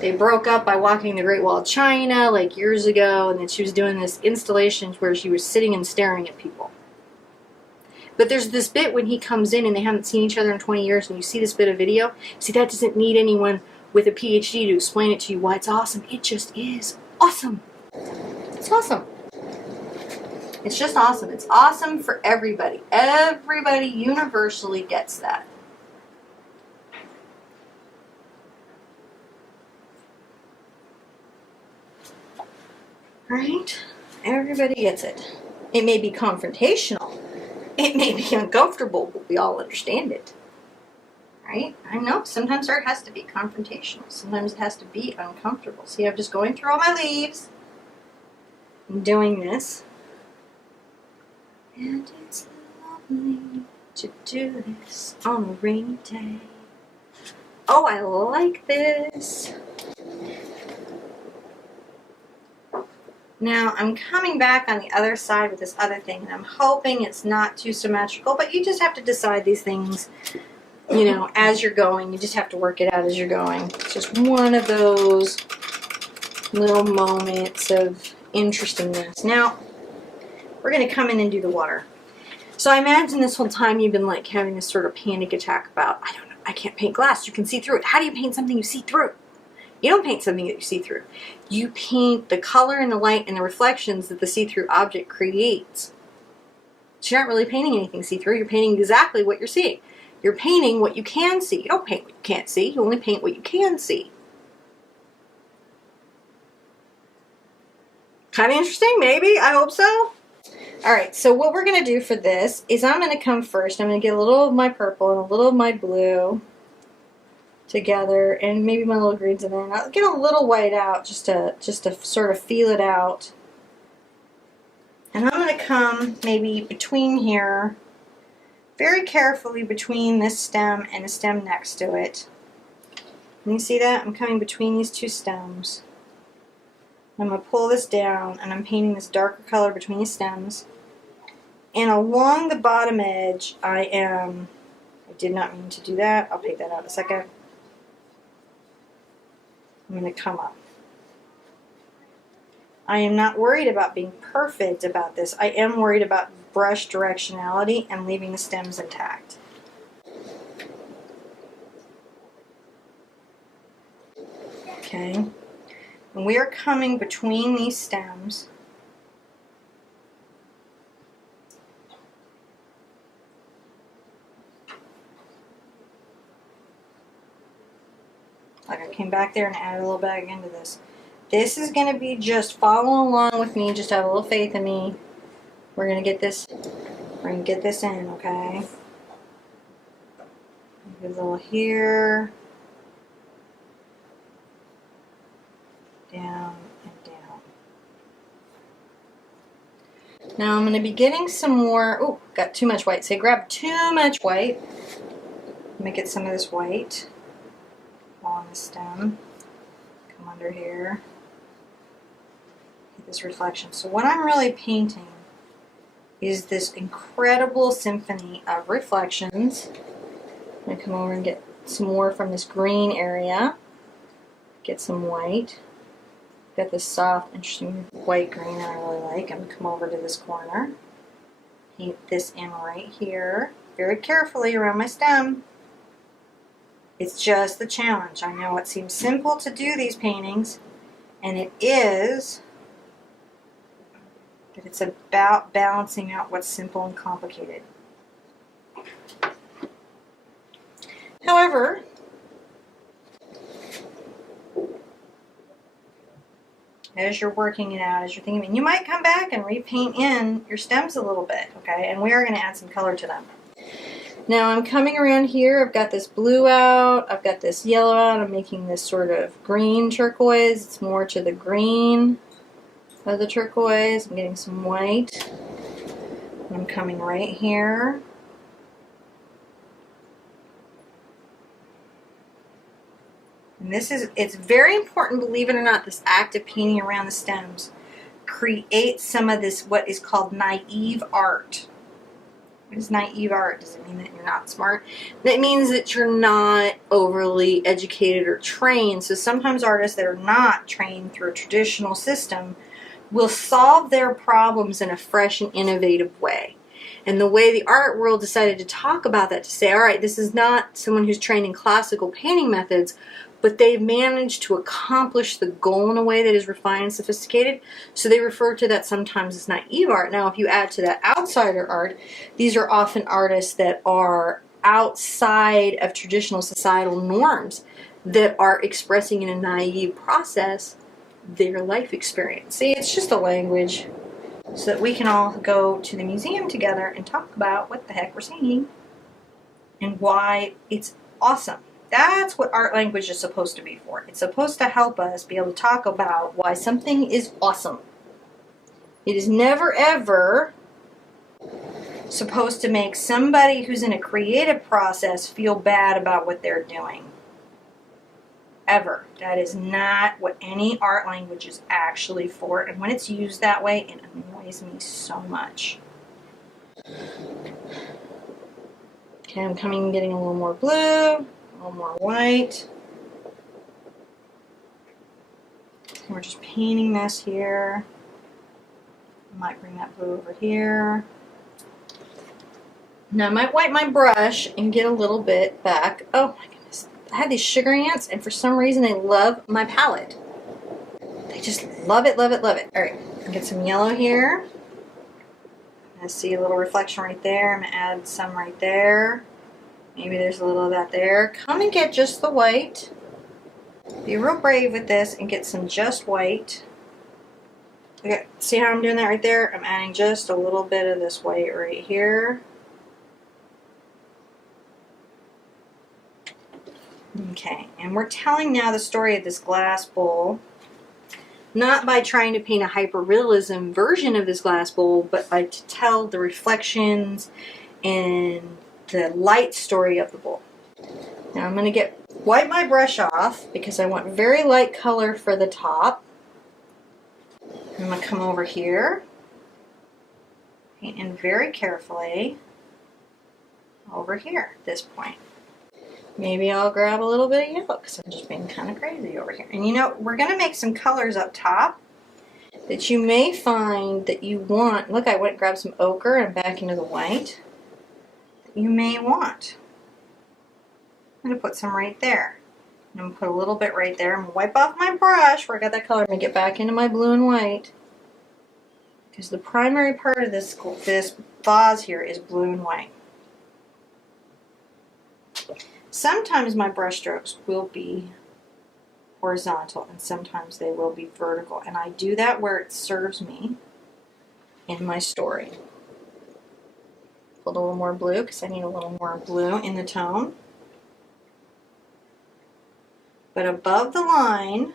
they broke up by walking the Great Wall of China like years ago, and then she was doing this installation where she was sitting and staring at people. But there's this bit when he comes in and they haven't seen each other in 20 years, and you see this bit of video. See, that doesn't need anyone with a PhD to explain it to you why it's awesome. It just is awesome. It's awesome. It's just awesome. It's awesome for everybody. Everybody universally gets that. Right? Everybody gets it. It may be confrontational. It may be uncomfortable, but we all understand it. Right? I know sometimes art has to be confrontational. Sometimes it has to be uncomfortable. See, I'm just going through all my leaves and doing this. And it's lovely to do this on a rainy day. Oh, I like this. Now, I'm coming back on the other side with this other thing, and I'm hoping it's not too symmetrical, but you just have to decide these things, you know, as you're going. You just have to work it out as you're going. It's just one of those little moments of interestingness. Now, we're going to come in and do the water. So I imagine this whole time you've been like having this sort of panic attack about, I don't know, I can't paint glass. You can see through it. How do you paint something you see through? You don't paint something that you see through. You paint the color and the light and the reflections that the see-through object creates. So you're not really painting anything see-through. You're painting exactly what you're seeing. You're painting what you can see. You don't paint what you can't see. You only paint what you can see. Kind of interesting, maybe. I hope so. All right, so what we're going to do for this is I'm going to come first. I'm going to get a little of my purple and a little of my blue together, and maybe my little greens in there. And I'll get a little white out just to sort of feel it out. And I'm going to come maybe between here, very carefully between this stem and the stem next to it. Can you see that? I'm coming between these two stems. I'm going to pull this down, and I'm painting this darker color between these stems. And along the bottom edge, I did not mean to do that. I'll take that out in a second. I'm going to come up. I am not worried about being perfect about this. I am worried about brush directionality and leaving the stems intact. Okay. And we are coming between these stems. Like I came back there and added a little bit into this. This is going to be just following along with me. Just have a little faith in me. We're going to get this. We're going to get this in, okay? Get a little here, down and down. Now I'm going to be getting some more. Oh, got too much white. Say, grab too much white. Let me get some of this white on the stem. Come under here. Get this reflection. So what I'm really painting is this incredible symphony of reflections. I'm going to come over and get some more from this green area. Get some white. Got this soft, interesting white green that I really like. I'm going to come over to this corner. Paint this in right here. Very carefully around my stem. It's just the challenge. I know it seems simple to do these paintings, and it is, but it's about balancing out what's simple and complicated. However, as you're working it out, as you're thinking. And you might come back and repaint in your stems a little bit, okay? And we are going to add some color to them. Now I'm coming around here. I've got this blue out. I've got this yellow out. I'm making this sort of green turquoise. It's more to the green of the turquoise. I'm getting some white. And I'm coming right here. And this is, it's very important, believe it or not, this act of painting around the stems creates some of this, what is called naive art. What is naive art? Does it mean that you're not smart? That means that you're not overly educated or trained. So sometimes artists that are not trained through a traditional system will solve their problems in a fresh and innovative way. And the way the art world decided to talk about that, to say, all right, this is not someone who's trained in classical painting methods, but they've managed to accomplish the goal in a way that is refined and sophisticated. So they refer to that sometimes as naive art. Now, if you add to that outsider art, these are often artists that are outside of traditional societal norms, that are expressing in a naive process their life experience. See, it's just a language so that we can all go to the museum together and talk about what the heck we're seeing and why it's awesome. That's what art language is supposed to be for. It's supposed to help us be able to talk about why something is awesome. It is never ever supposed to make somebody who's in a creative process feel bad about what they're doing. Ever. That is not what any art language is actually for. And when it's used that way, it annoys me so much. Okay, I'm coming and getting a little more blue. A little more white. And we're just painting this here. I might bring that blue over here. Now I might wipe my brush and get a little bit back. Oh my goodness. I have these sugar ants, and for some reason they love my palette. They just love it, love it, love it. Alright, get some yellow here. I see a little reflection right there. I'm going to add some right there. Maybe there's a little of that there. Come and get just the white. Be real brave with this and get some just white. Okay, see how I'm doing that right there? I'm adding just a little bit of this white right here. Okay, and we're telling now the story of this glass bowl. Not by trying to paint a hyperrealism version of this glass bowl, but by to tell the reflections and the light story of the bowl. Now I'm going to wipe my brush off because I want very light color for the top. I'm going to come over here, paint in very carefully over here at this point. Maybe I'll grab a little bit of yellow because I'm just being kind of crazy over here. And you know, we're going to make some colors up top that you may find that you want. Look, I went and grabbed some ochre and back into the white. You may want. I'm going to put some right there. I'm going to put a little bit right there. I'm going to wipe off my brush where I got that color. I'm going to get back into my blue and white. Because the primary part of this vase here is blue and white. Sometimes my brush strokes will be horizontal and sometimes they will be vertical. And I do that where it serves me in my story. Put a little more blue because I need a little more blue in the tone. But above the line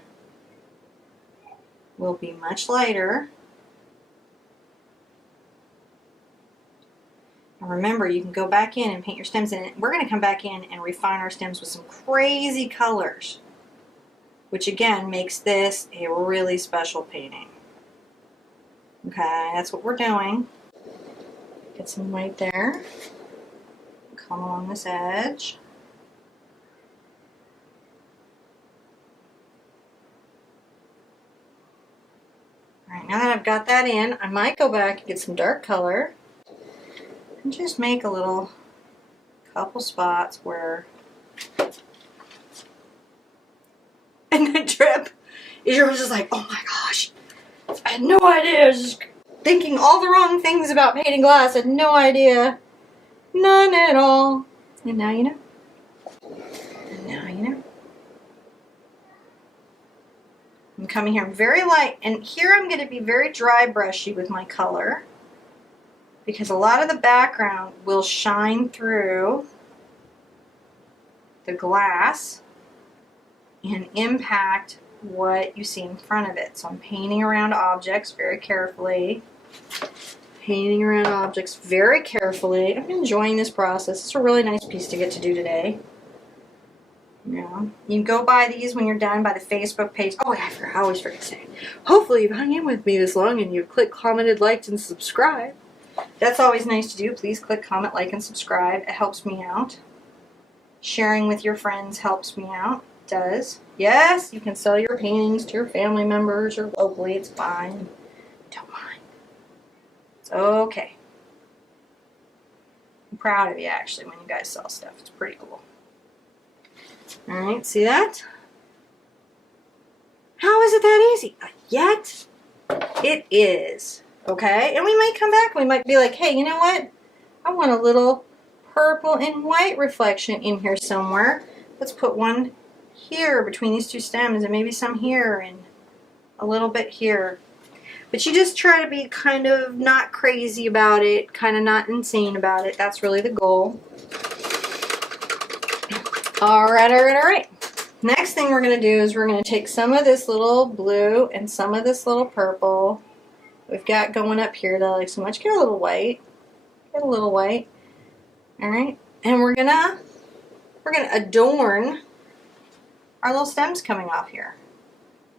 will be much lighter. And remember, you can go back in and paint your stems in it. We're going to come back in and refine our stems with some crazy colors, which again makes this a really special painting. Okay, that's what we're doing. Get some white there. Come along this edge. Alright, now that I've got that in, I might go back and get some dark color and just make a little couple spots where and the trip is you're just like, oh my gosh, I had no idea. I was just thinking all the wrong things about painting glass. I had no idea. None at all. And now you know. And now you know. I'm coming here very light, and here I'm going to be very dry brushy with my color because a lot of the background will shine through the glass and impact what you see in front of it. So I'm painting around objects very carefully. Painting around objects very carefully. I'm enjoying this process. It's a really nice piece to get to do today. Yeah. You can go buy these when you're done by the Facebook page. Oh, I always forget to say. Hopefully you've hung in with me this long and you've clicked, commented, liked, and subscribed. That's always nice to do. Please click, comment, like, and subscribe. It helps me out. Sharing with your friends helps me out. It does. Yes, you can sell your paintings to your family members or locally. It's fine. Don't mind. It's okay. I'm proud of you, actually, when you guys sell stuff. It's pretty cool. Alright, see that? How is it that easy? Yet, it is. Okay? And we might come back and we might be like, hey, you know what? I want a little purple and white reflection in here somewhere. Let's put one here between these two stems and maybe some here and a little bit here. But you just try to be kind of not crazy about it, kind of not insane about it. That's really the goal. Alright, alright, alright. Next thing we're going to do is we're going to take some of this little blue and some of this little purple we've got going up here that I like so much. Get a little white. Get a little white. Alright. And we're gonna adorn our little stems coming off here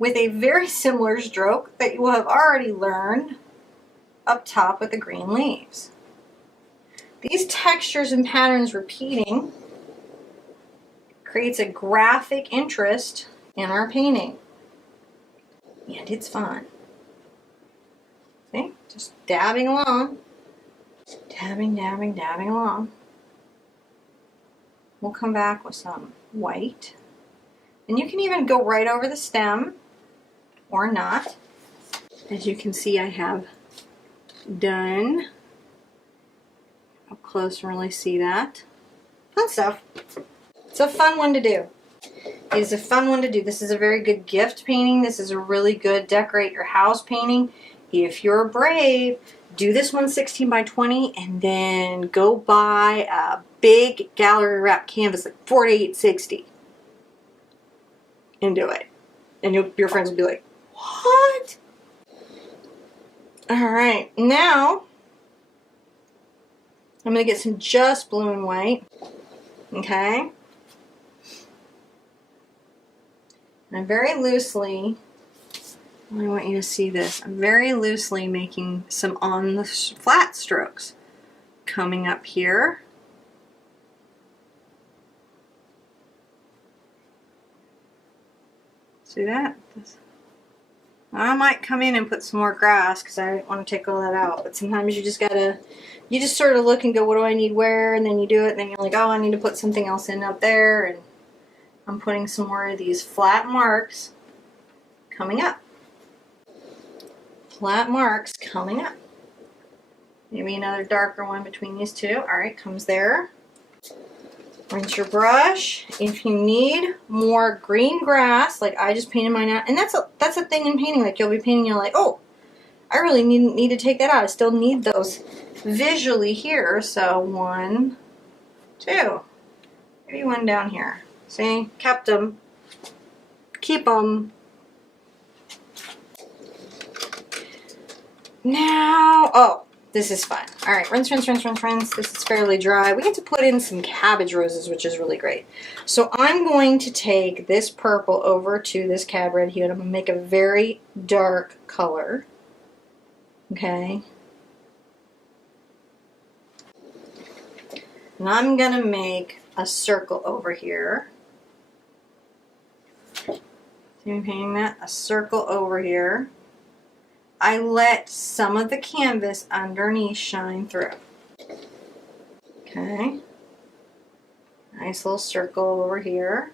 with a very similar stroke that you will have already learned up top with the green leaves. These textures and patterns repeating creates a graphic interest in our painting. And it's fun. See? Just dabbing along. Dabbing, dabbing, dabbing along. We'll come back with some white. And you can even go right over the stem or not. As you can see, I have done. Up close and really see that. Fun stuff. It's a fun one to do. It is a fun one to do. This is a very good gift painting. This is a really good decorate your house painting. If you're brave, do this one 16 by 20 and then go buy a big gallery wrap canvas like 4860 and do it. And your friends will be like, what? Alright, now I'm going to get some just blue and white. Okay? And I'm very loosely, I want you to see this, I'm very loosely making some on the flat strokes coming up here. See that? I might come in and put some more grass because I want to take all that out, but sometimes you just gotta, you just sort of look and go, what do I need where, and then you do it, and then you're like, oh, I need to put something else in up there, and I'm putting some more of these flat marks coming up. Flat marks coming up. Maybe another darker one between these two. Alright, comes there. Rinse your brush. If you need more green grass, like I just painted mine out, and that's a thing in painting, like you'll be painting, you're like, oh, I really need to take that out. I still need those visually here, so 1, 2, maybe one down here. See, kept them, keep them. Now, oh, this is fun. All right, rinse, rinse, rinse, rinse, rinse. This is fairly dry. We get to put in some cabbage roses, which is really great. So I'm going to take this purple over to this cab red hue, and I'm going to make a very dark color. Okay. And I'm going to make a circle over here. See me painting that? A circle over here. I let some of the canvas underneath shine through. Okay. Nice little circle over here.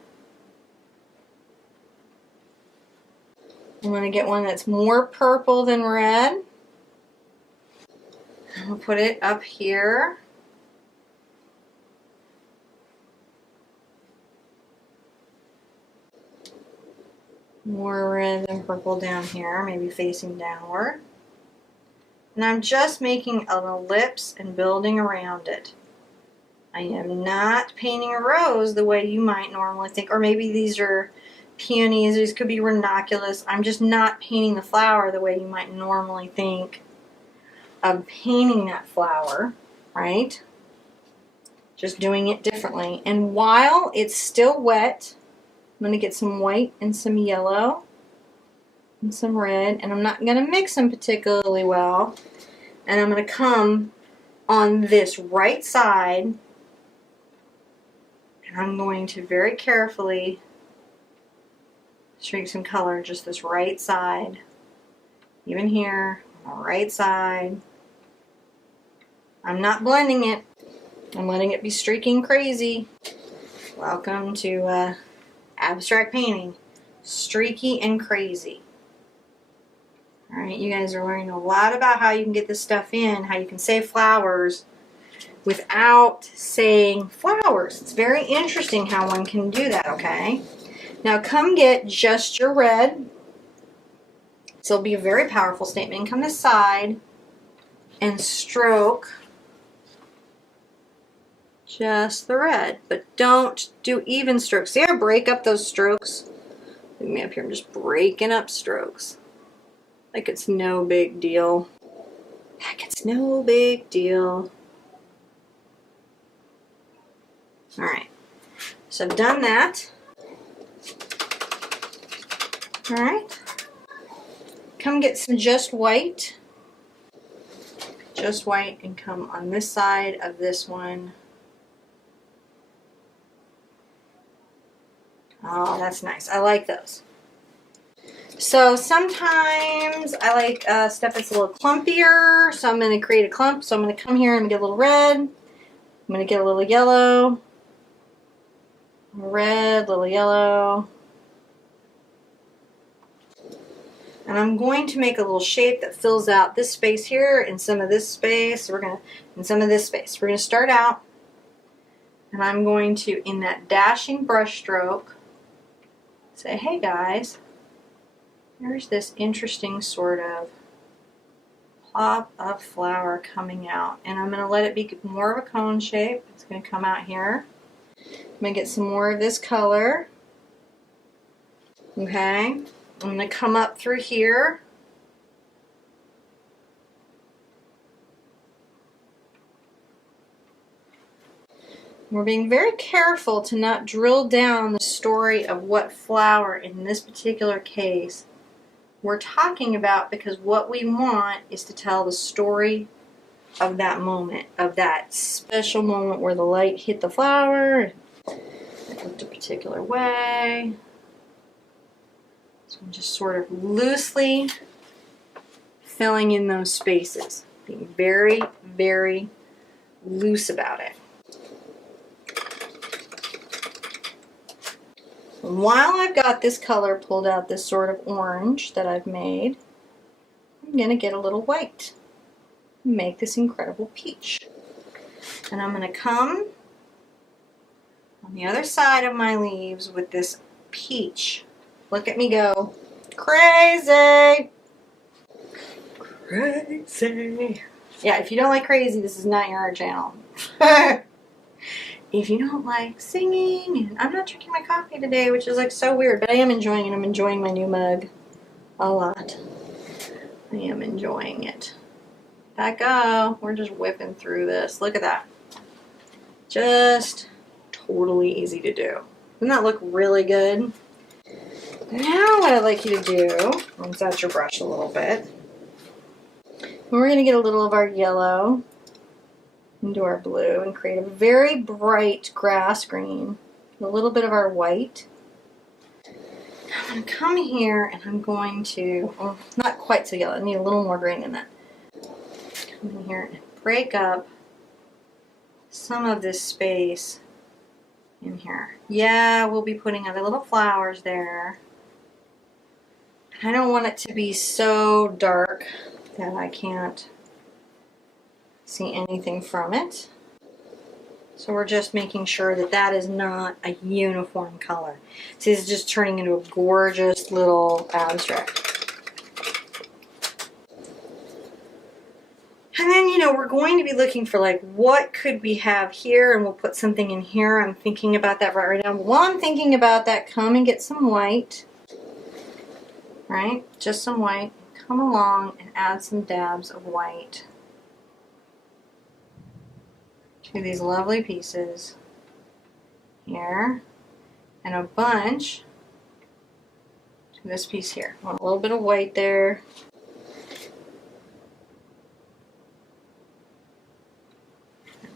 I'm going to get one that's more purple than red. I'm going to put it up here. More red than purple down here, maybe facing downward. And I'm just making an ellipse and building around it. I am not painting a rose the way you might normally think, or maybe these are peonies, these could be ranunculus. I'm just not painting the flower the way you might normally think of painting that flower, right? Just doing it differently. And while it's still wet, I'm going to get some white and some yellow and some red, and I'm not going to mix them particularly well. And I'm going to come on this right side, and I'm going to very carefully streak some color just this right side, even here on the right side. I'm not blending it. I'm letting it be streaking crazy. Welcome to abstract painting. Streaky and crazy. Alright, you guys are learning a lot about how you can get this stuff in, how you can say flowers without saying flowers. It's very interesting how one can do that, okay? Now come get just your red. This will be a very powerful statement. And come this side and stroke just the red, but don't do even strokes. See how I break up those strokes? Look at me up here, I'm just breaking up strokes. Like it's no big deal. Like it's no big deal. Alright, so I've done that. Alright, come get some just white. Just white, and come on this side of this one. Oh, that's nice. I like those. So sometimes I like stuff that's a little clumpier, so I'm going to create a clump. So I'm going to come here and get a little red. I'm going to get a little yellow. Red, little yellow. And I'm going to make a little shape that fills out this space here and some of this space. And some of this space. We're going to start out, and I'm going to, in that dashing brush stroke, say, hey guys, there's this interesting sort of pop of flower coming out. And I'm going to let it be more of a cone shape. It's going to come out here. I'm going to get some more of this color. Okay. I'm going to come up through here. We're being very careful to not drill down the story of what flower in this particular case we're talking about, because what we want is to tell the story of that moment, of that special moment where the light hit the flower. It looked a particular way. So I'm just sort of loosely filling in those spaces, being very, very loose about it. While I've got this color pulled out, this sort of orange that I've made, I'm going to get a little white and make this incredible peach. And I'm going to come on the other side of my leaves with this peach. Look at me go. Crazy! Crazy! Yeah, if you don't like crazy, this is not your art channel. If you don't like singing, and I'm not drinking my coffee today, which is like so weird, but I am enjoying it. I'm enjoying my new mug a lot. I am enjoying it. Back go. We're just whipping through this. Look at that. Just totally easy to do. Doesn't that look really good? Now what I'd like you to do, rinse out your brush a little bit. We're going to get a little of our yellow into our blue and create a very bright grass green. A little bit of our white. I'm going to come here and I'm going to, oh, not quite so yellow, I need a little more green than that. Come in here and break up some of this space in here. Yeah, we'll be putting other little flowers there. I don't want it to be so dark that I can't see anything from it. So we're just making sure that that is not a uniform color. See, this is just turning into a gorgeous little abstract. And then, you know, we're going to be looking for like, what could we have here? And we'll put something in here. I'm thinking about that right now. While I'm thinking about that, come and get some white. Right? Just some white. Come along and add some dabs of white to these lovely pieces here. And a bunch to this piece here. Want a little bit of white there.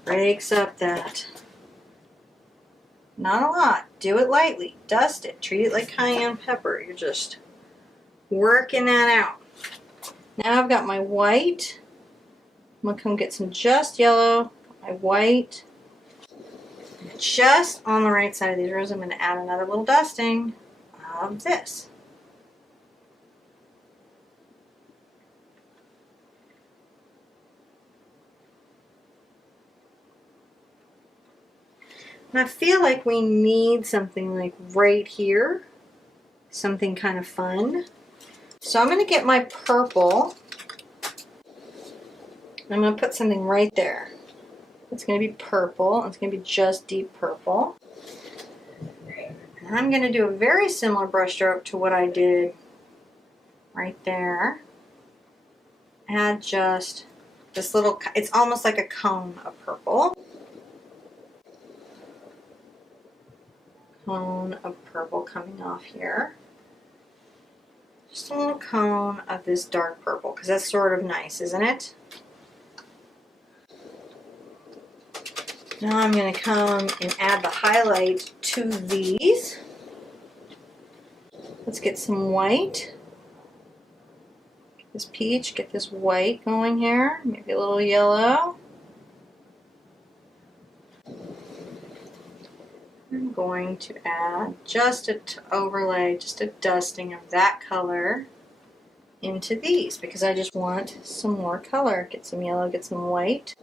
Breaks up that. Not a lot. Do it lightly. Dust it. Treat it like cayenne pepper. You're just working that out. Now I've got my white. I'm going to come get some just yellow. My white. Just on the right side of these rows, I'm going to add another little dusting of this. And I feel like we need something like right here, something kind of fun. So I'm going to get my purple. I'm going to put something right there. It's going to be purple. It's going to be just deep purple. And I'm going to do a very similar brush stroke to what I did right there. Add just this little, it's almost like a cone of purple. Cone of purple coming off here. Just a little cone of this dark purple, because that's sort of nice, isn't it? Now I'm going to come and add the highlight to these. Let's get some white. Get this peach, get this white going here. Maybe a little yellow. I'm going to add just an overlay, just a dusting of that color into these because I just want some more color. Get some yellow, get some white.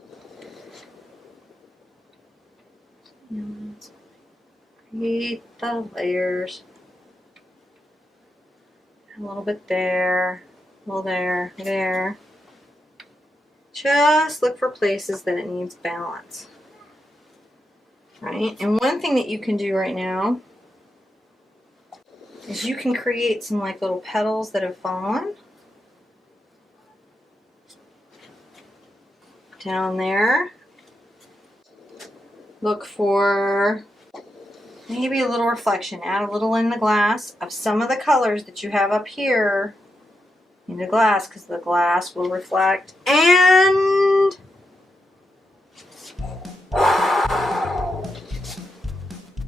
Create the layers. A little bit there, a little there, there. Just look for places that it needs balance. Right? And one thing that you can do right now is you can create some like little petals that have fallen down there. Look for maybe a little reflection. Add a little in the glass of some of the colors that you have up here in the glass because the glass will reflect. And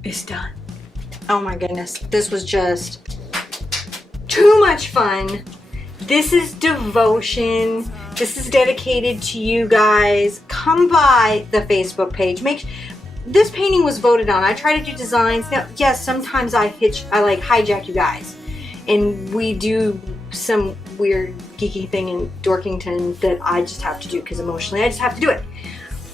it's done. Oh my goodness. This was just too much fun. This is devotion. This is dedicated to you guys. Come by the Facebook page. This painting was voted on. I try to do designs. Now, yes, sometimes I like hijack you guys. And we do some weird geeky thing in Dorkington that I just have to do because emotionally I just have to do it.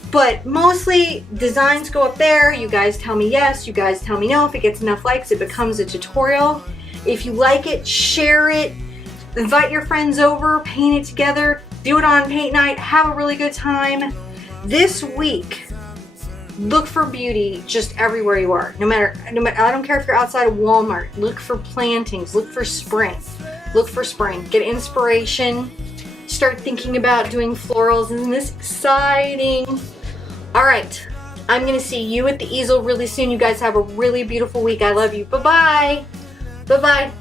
But mostly designs go up there. You guys tell me yes, you guys tell me no. If it gets enough likes, it becomes a tutorial. If you like it, share it. Invite your friends over, paint it together. Do it on paint night. Have a really good time. This week, look for beauty just everywhere you are. No matter, I don't care if you're outside of Walmart. Look for plantings. Look for spring. Look for spring. Get inspiration. Start thinking about doing florals. Isn't this exciting? All right. I'm going to see you at the easel really soon. You guys have a really beautiful week. I love you. Bye-bye. Bye-bye.